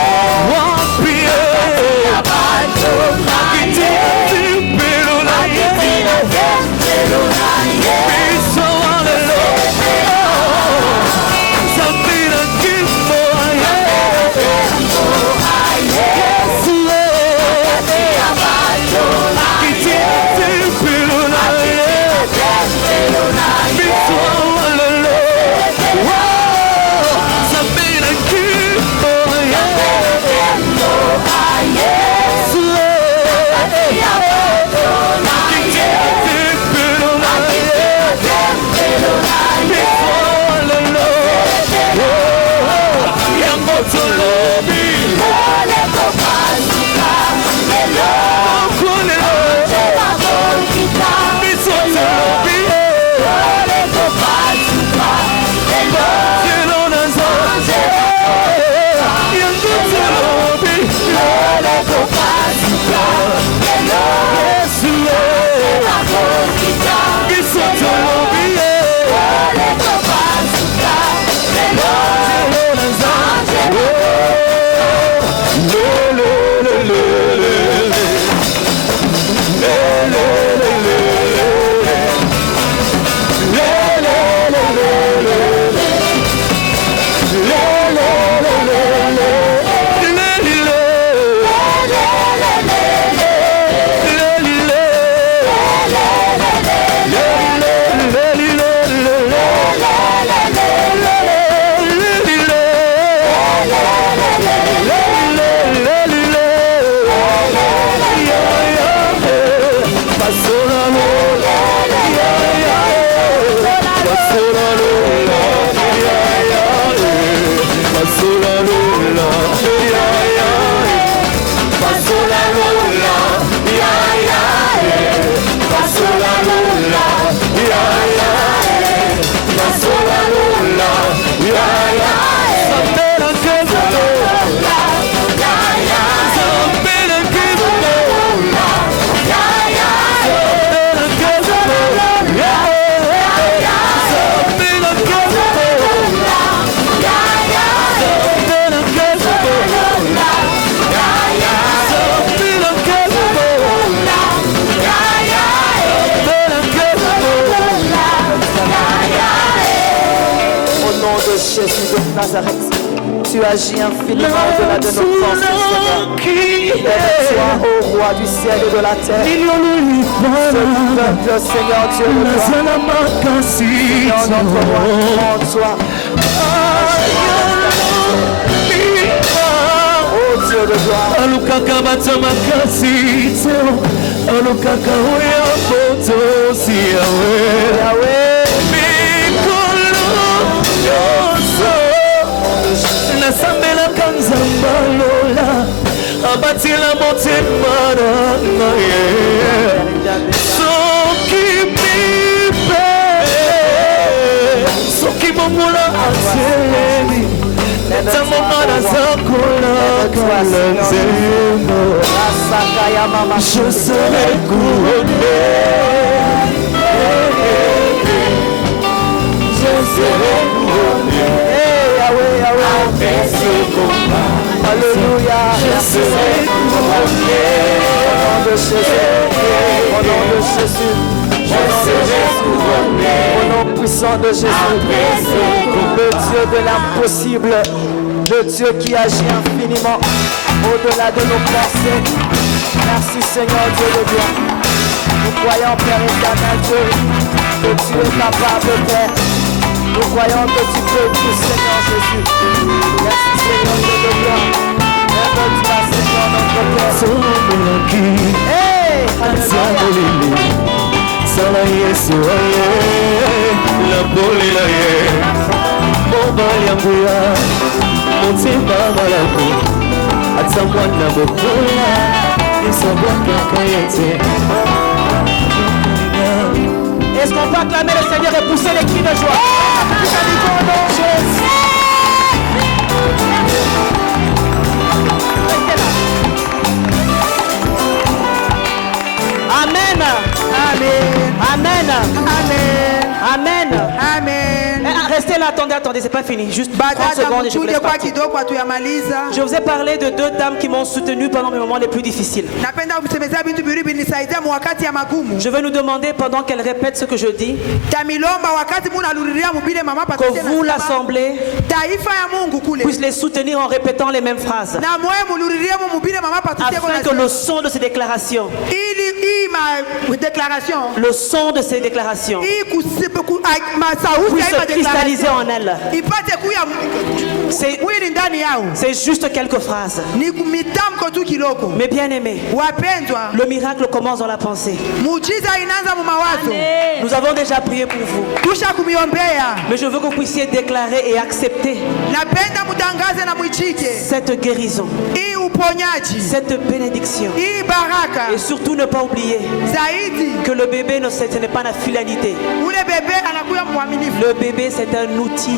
Tu agis infiniment au-delà de nos pensées, Seigneur. Lève-toi, ô roi du ciel et de la terre. Ce peuple, Seigneur Dieu de gloire. Seigneur notre roi, en toi. Ô Dieu de gloire. Yahweh. Nasambela kanzambalola abatila motemara naye soki bibe soki bomula aselemi tamomara zakola kalanzemo je serai couronné je serai couronné. Alléluia. Je serai couronné. Au nom de Jésus. Je serai couronné. Au nom puissant de Jésus. Le Dieu de l'impossible. Le Dieu qui agit infiniment au-delà de nos pensées. Merci Seigneur Dieu de Dieu. Nous croyons Père éternel Dieu que tu es capable de faire. Nous croyons que tu peux tout, Seigneur Jésus. Merci, Seigneur Dieu de gloire. Lève-toi, Seigneur, notre Père. Hey! Alléluia. Est-ce qu'on peut acclamer le Seigneur et pousser les cris de joie? Amen. Amen. Amen. Amen. Amen. Amen. Restez là, attendez, c'est pas fini. Juste 30 secondes et je vous laisse partir. Je vous ai parlé de 2 dames qui m'ont soutenu pendant mes moments les plus difficiles. Je vais nous demander pendant qu'elles répètent ce que je dis, que vous, l'Assemblée, puisse les soutenir en répétant les mêmes phrases, afin que le son de ces déclarations, le son de ces déclarations puisse se cristalliser en elle. C'est juste quelques phrases. Mais bien aimés, le miracle commence dans la pensée. Nous avons déjà prié pour vous, mais je veux que vous puissiez déclarer et accepter cette guérison, cette bénédiction, et surtout ne pas oublier que le bébé ce n'est pas la finalité. Le bébé c'est un outil.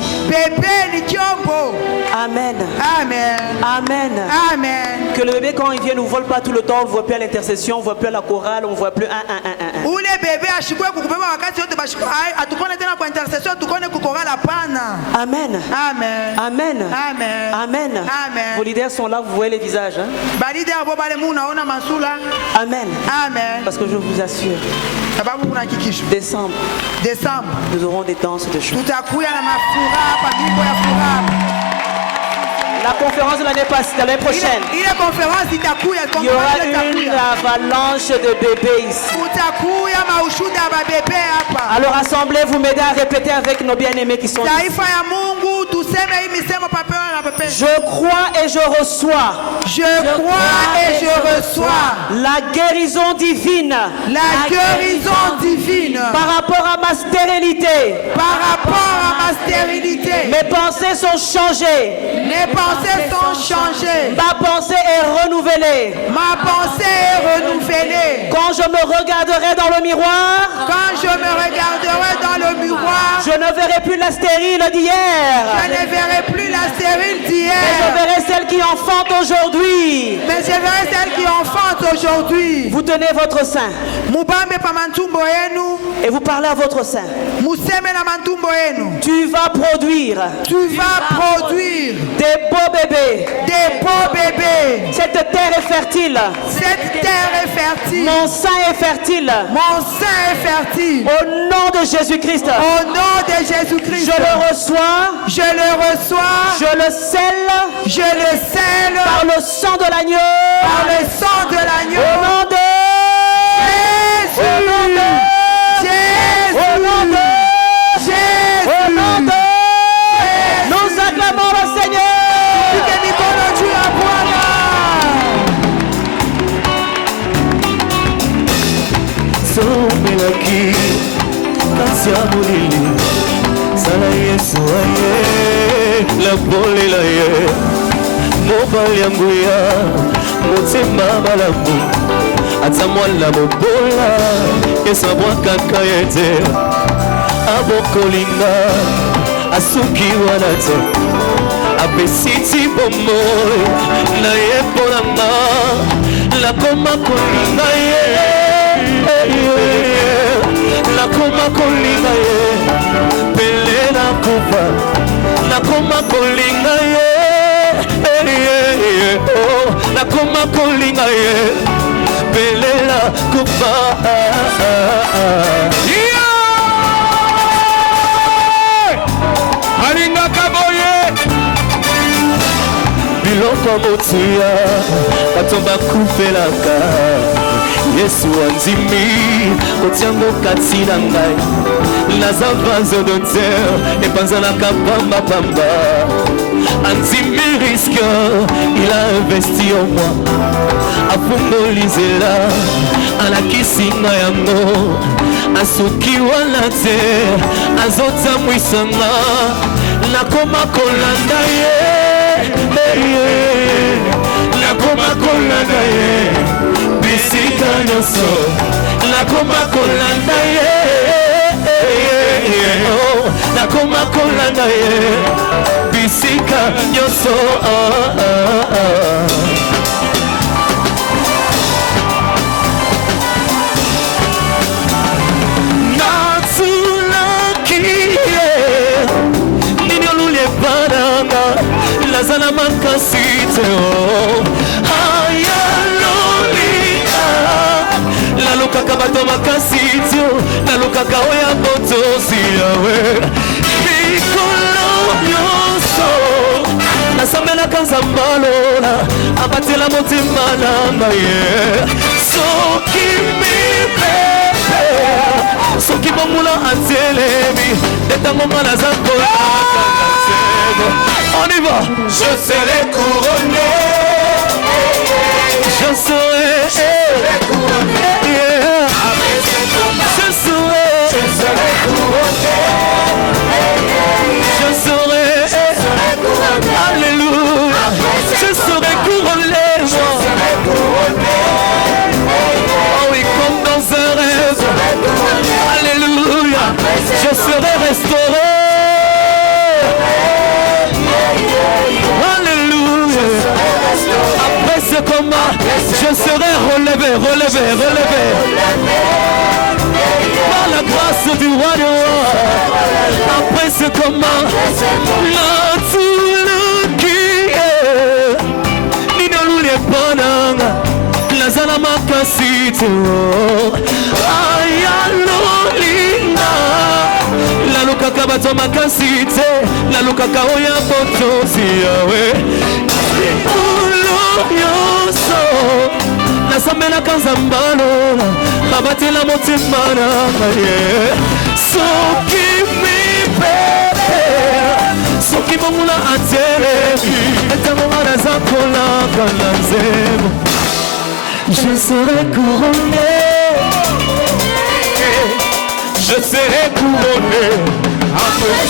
Amen. Amen. Amen. Amen. Que le bébé quand il vient ne vole pas tout le temps, on ne voit plus à l'intercession, on ne voit plus à la chorale, on ne voit plus Amen. Amen. Amen. Amen. Amen. Vos leaders sont là, vous voyez les visages. Hein? Amen. Amen. Parce que je vous assure, décembre, nous aurons des danses de chant. La conférence de l'année prochaine, il y aura une avalanche de bébés ici. Alors assemblée, vous m'aidez à répéter avec nos bien-aimés qui sont ici. Je crois et je reçois. Je crois et je reçois la guérison divine. La guérison divine. Par rapport à ma stérilité. Par rapport à ma stérilité. Mes pensées sont changées. Mes pensées sont changées. Ma pensée est renouvelée. Ma pensée est renouvelée. Quand je me regarderai dans le miroir. Quand je me regarderai dans le miroir. Je ne verrai plus la stérile d'hier. Je ne verrai plus la stérile d'hier. Mais je verrai celle qui enfante aujourd'hui. Mais je verrai celle qui enfante aujourd'hui. Vous tenez votre sein. Et vous parlez à votre sein. Tu vas produire. Tu vas produire. Des beaux bébés. Des beaux bébés. Cette terre est fertile. Cette terre est fertile. Mon sein est fertile. Mon sein est fertile. Au nom de Jésus-Christ. Au nom de Jésus-Christ. Je le reçois. Je le reçois. Je le scelle. Je le scelle. Par le sang de l'agneau. Par le sang de l'agneau. Au nom de Jésus. Au nom de Jésus. Au nom de Jésus. Au nom de Jésus. Nous acclamons le Seigneur. Somelaki Kasia mulili Sala Yesu aye La bolela ye Mobali yangu ya Motema balamu Ata mwala mobola Esa mwakaka yete Abokolinga Asuki wanate Abesiti bomoi Na ye polanga La koma kolinga ye La koma kolinga ye Pele na kupa La koma kolinga ye La koma kolinga ye Pele na kupa Alinga kaboye Biloko motia Katomba kupelaka Yesu anzimi Kotiango katina ngai Naza vazo de terre Epanzanaka pamba pamba Anzimi risque Il a investi en moi Afungolizela Anakisinga yango Asuki wana te Azota mwisanga Nakoma kolanda ye nakoma kolanda ye bisika nyonso nakoma kolanda ye nakoma kolanda ye bisika nyonso Lazana makasite ayalolika la luka kabato makasite la luka kaoya botosi yawe mikolo nyoso nasambela kanzambalola abatela motima nanga ye soki mipepe soki bomula atelemi etango ngana za kolaka on y va. Je serai couronné. Je serai couronné. Je serai couronné. Je serai couronné. Alléluia. Je serai couronné. Oh oui, comme dans un rêve. Alléluia. Je serai restauré. Comment je serai relevé par la grâce du roi de roi. Après ce comment Lazana makasite ayalolina la luka kabato makasite la luka kaoya botosi yawe Yoso nasambela kanzambalola abatela motima nanga ye soki mipepe soki bomula atelemi etango ngana za kolaka na nzembo je serai couronné je serai couronné après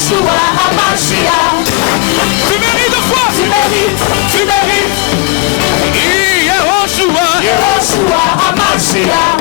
Yehoshua HaMashiach. Tu mérites de quoi? Tu mérites, tu mérites. Yehoshua HaMashiach.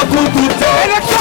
Élection